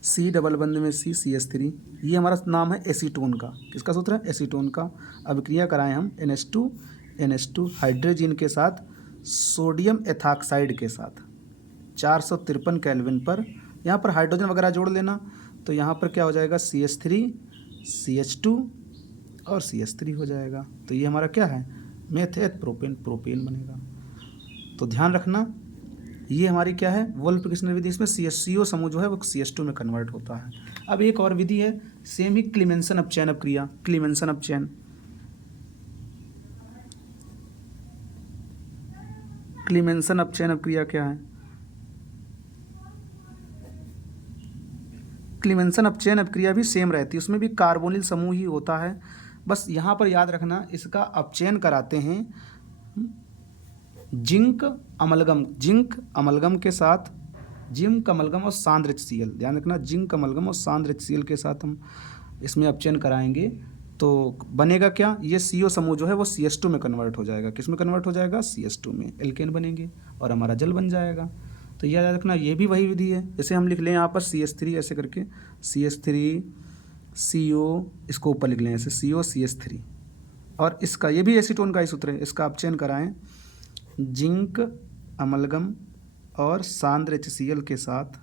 C डबल बंद में C, CH3। ये हमारा नाम है एसीटोन का। किसका सूत्र है? एसीटोन का। अभिक्रिया कराएं हम NH2 हाइड्रोजन के साथ सोडियम एथॉक्साइड के साथ 453 केल्विन पर। यहाँ पर हाइड्रोजन वगैरह जोड़ लेना, तो यहाँ पर क्या हो जाएगा? CH3, CH2 और CH3 हो जाएगा। तो ये हमारा क्या है? मेथेट प्रोपेन, प्रोपेन बनेगा। तो ध्यान रखना, ये हमारी क्या है? वुल्फ किस्नर विधि। इसमें CO समूह जो है वो CH2 में कन्वर्ट होता है। अब एक और विधि है सेम ही, क्लीमेंसन अपचयन अपक्रिया। क्लीमेंसन अपचयन, क्लीमेंसन अपचयन अपक्रिया क्या है? क्लीमेंसन अपचयन अपक्रिया भी सेम रहती है, उसमें भी कार्बोनिल समूह ही होता है। बस यहाँ पर याद रखना, इसका अपचयन कराते हैं जिंक अमलगम के साथ, जिंक अमलगम और सांद्र HCl। ध्यान रखना, जिंक अमलगम और सांद्र HCl के साथ हम इसमें अपचयन कराएंगे तो बनेगा क्या? ये CO समूह जो है वो CH2 में कन्वर्ट हो जाएगा। किस में कन्वर्ट हो जाएगा? CH2 में। एल्केन बनेंगे और हमारा जल बन जाएगा। तो याद रखना, ये भी वही विधि है। जैसे हम लिख लें यहाँ पर CH3 ऐसे करके, CH3 CO, इसको ऊपर लिख लें ऐसे CO CH3। और इसका ये भी एसीटोन का ही सूत्र है। इसका अपचयन कराएं जिंक अमलगम और सांद्र HCl के साथ,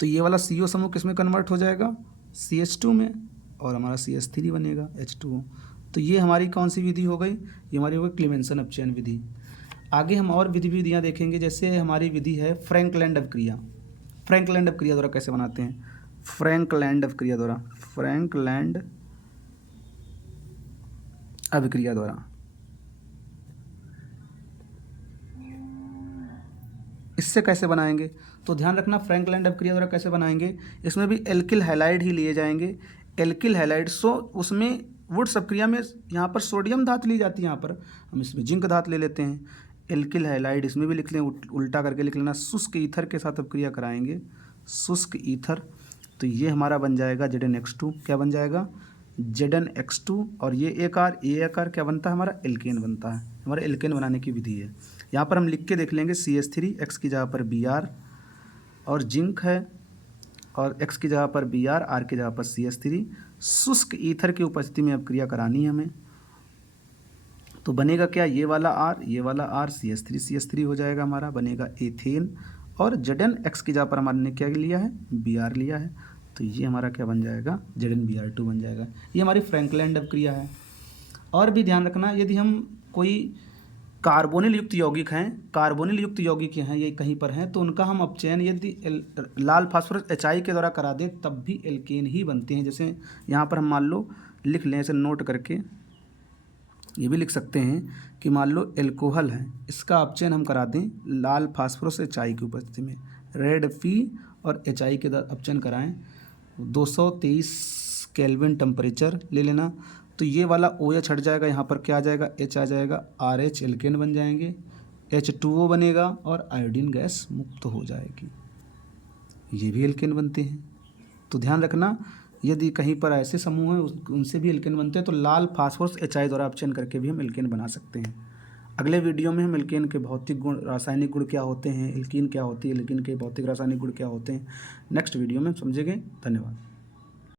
तो ये वाला CO समूह किस में कन्वर्ट हो जाएगा? CH2 में, और हमारा CH3 बनेगा H2O। तो ये हमारी कौन सी विधि हो गई? ये हमारी हो गई क्लीमेंसन अपचयन विधि। आगे हम और विधियाँ देखेंगे। जैसे हमारी विधि है फ्रैंकलैंड अपक्रिया। फ्रैंकलैंड अपक्रिया द्वारा कैसे बनाते हैं? फ्रैंकलैंड अपक्रिया द्वारा, फ्रैंकलैंड अभिक्रिया द्वारा। इससे कैसे बनाएंगे? तो ध्यान रखना फ्रैंकलैंड अभिक्रिया द्वारा कैसे बनाएंगे, इसमें भी एल्किल हैलाइड ही लिए जाएंगे। एल्किल हैलाइड उसमें वुड्स अभिक्रिया में यहाँ पर सोडियम धातु ली जाती है, यहाँ पर हम इसमें जिंक धातु ले लेते हैं। एल्किल हैलाइड इसमें भी लिख लें, उल्टा करके लिख लेना। शुष्क ईथर के साथ अभिक्रिया कराएंगे, शुष्क ईथर, तो ये हमारा बन जाएगा ZnX2। क्या बन जाएगा? ZnX2। और ये एक आर क्या बनता है हमारा? एल्केन बनता है। हमारा एल्केन बनाने की विधि है। यहाँ पर हम लिख के देख लेंगे CH3, X की जगह पर Br और जिंक है, और X की जगह पर Br, R की जगह पर CH3। शुष्क ईथर की उपस्थिति में अभिक्रिया करानी है हमें, तो बनेगा क्या? ये वाला R CH3 हो जाएगा हमारा, बनेगा एथेन। और ZnX की जगह पर हमारे ने क्या लिया है? Br लिया है, तो ये हमारा क्या बन जाएगा? ZnBr2 बन जाएगा। ये हमारी फ्रैंकलैंड अभिक्रिया है। और भी ध्यान रखना, यदि हम कोई कार्बोनिल युक्त यौगिक हैं, ये कहीं पर हैं, तो उनका हम अपचयन यदि लाल फास्फोरस HI के द्वारा करा दें तब भी एल्केन ही बनते हैं। जैसे यहाँ पर हम मान लो लिख लें, ऐसे नोट करके ये भी लिख सकते हैं कि मान लो एल्कोहल है, इसका अपचयन हम करा दें लाल फास्फोरस HI की उपस्थिति में, रेड फी और HI के अपचयन कराएं, 223 केल्विन टेम्परेचर ले लेना, तो ये वाला OH हट जाएगा, यहाँ पर क्या आ जाएगा? H आ जाएगा, RH एल्केन बन जाएंगे, H2O बनेगा और आयोडीन गैस मुक्त हो जाएगी। ये भी एल्केन बनते हैं। तो ध्यान रखना, यदि कहीं पर ऐसे समूह हैं उनसे भी एल्केन बनते हैं, तो लाल फास्फोरस HI द्वारा अपचयन करके भी हम एल्केन बना सकते हैं। अगले वीडियो में हम एल्केन के भौतिक गुण, रासायनिक गुण क्या होते हैं, एल्कीन क्या होती है, एल्कीन के भौतिक रासायनिक गुण क्या होते हैं, नेक्स्ट वीडियो में समझेंगे। धन्यवाद।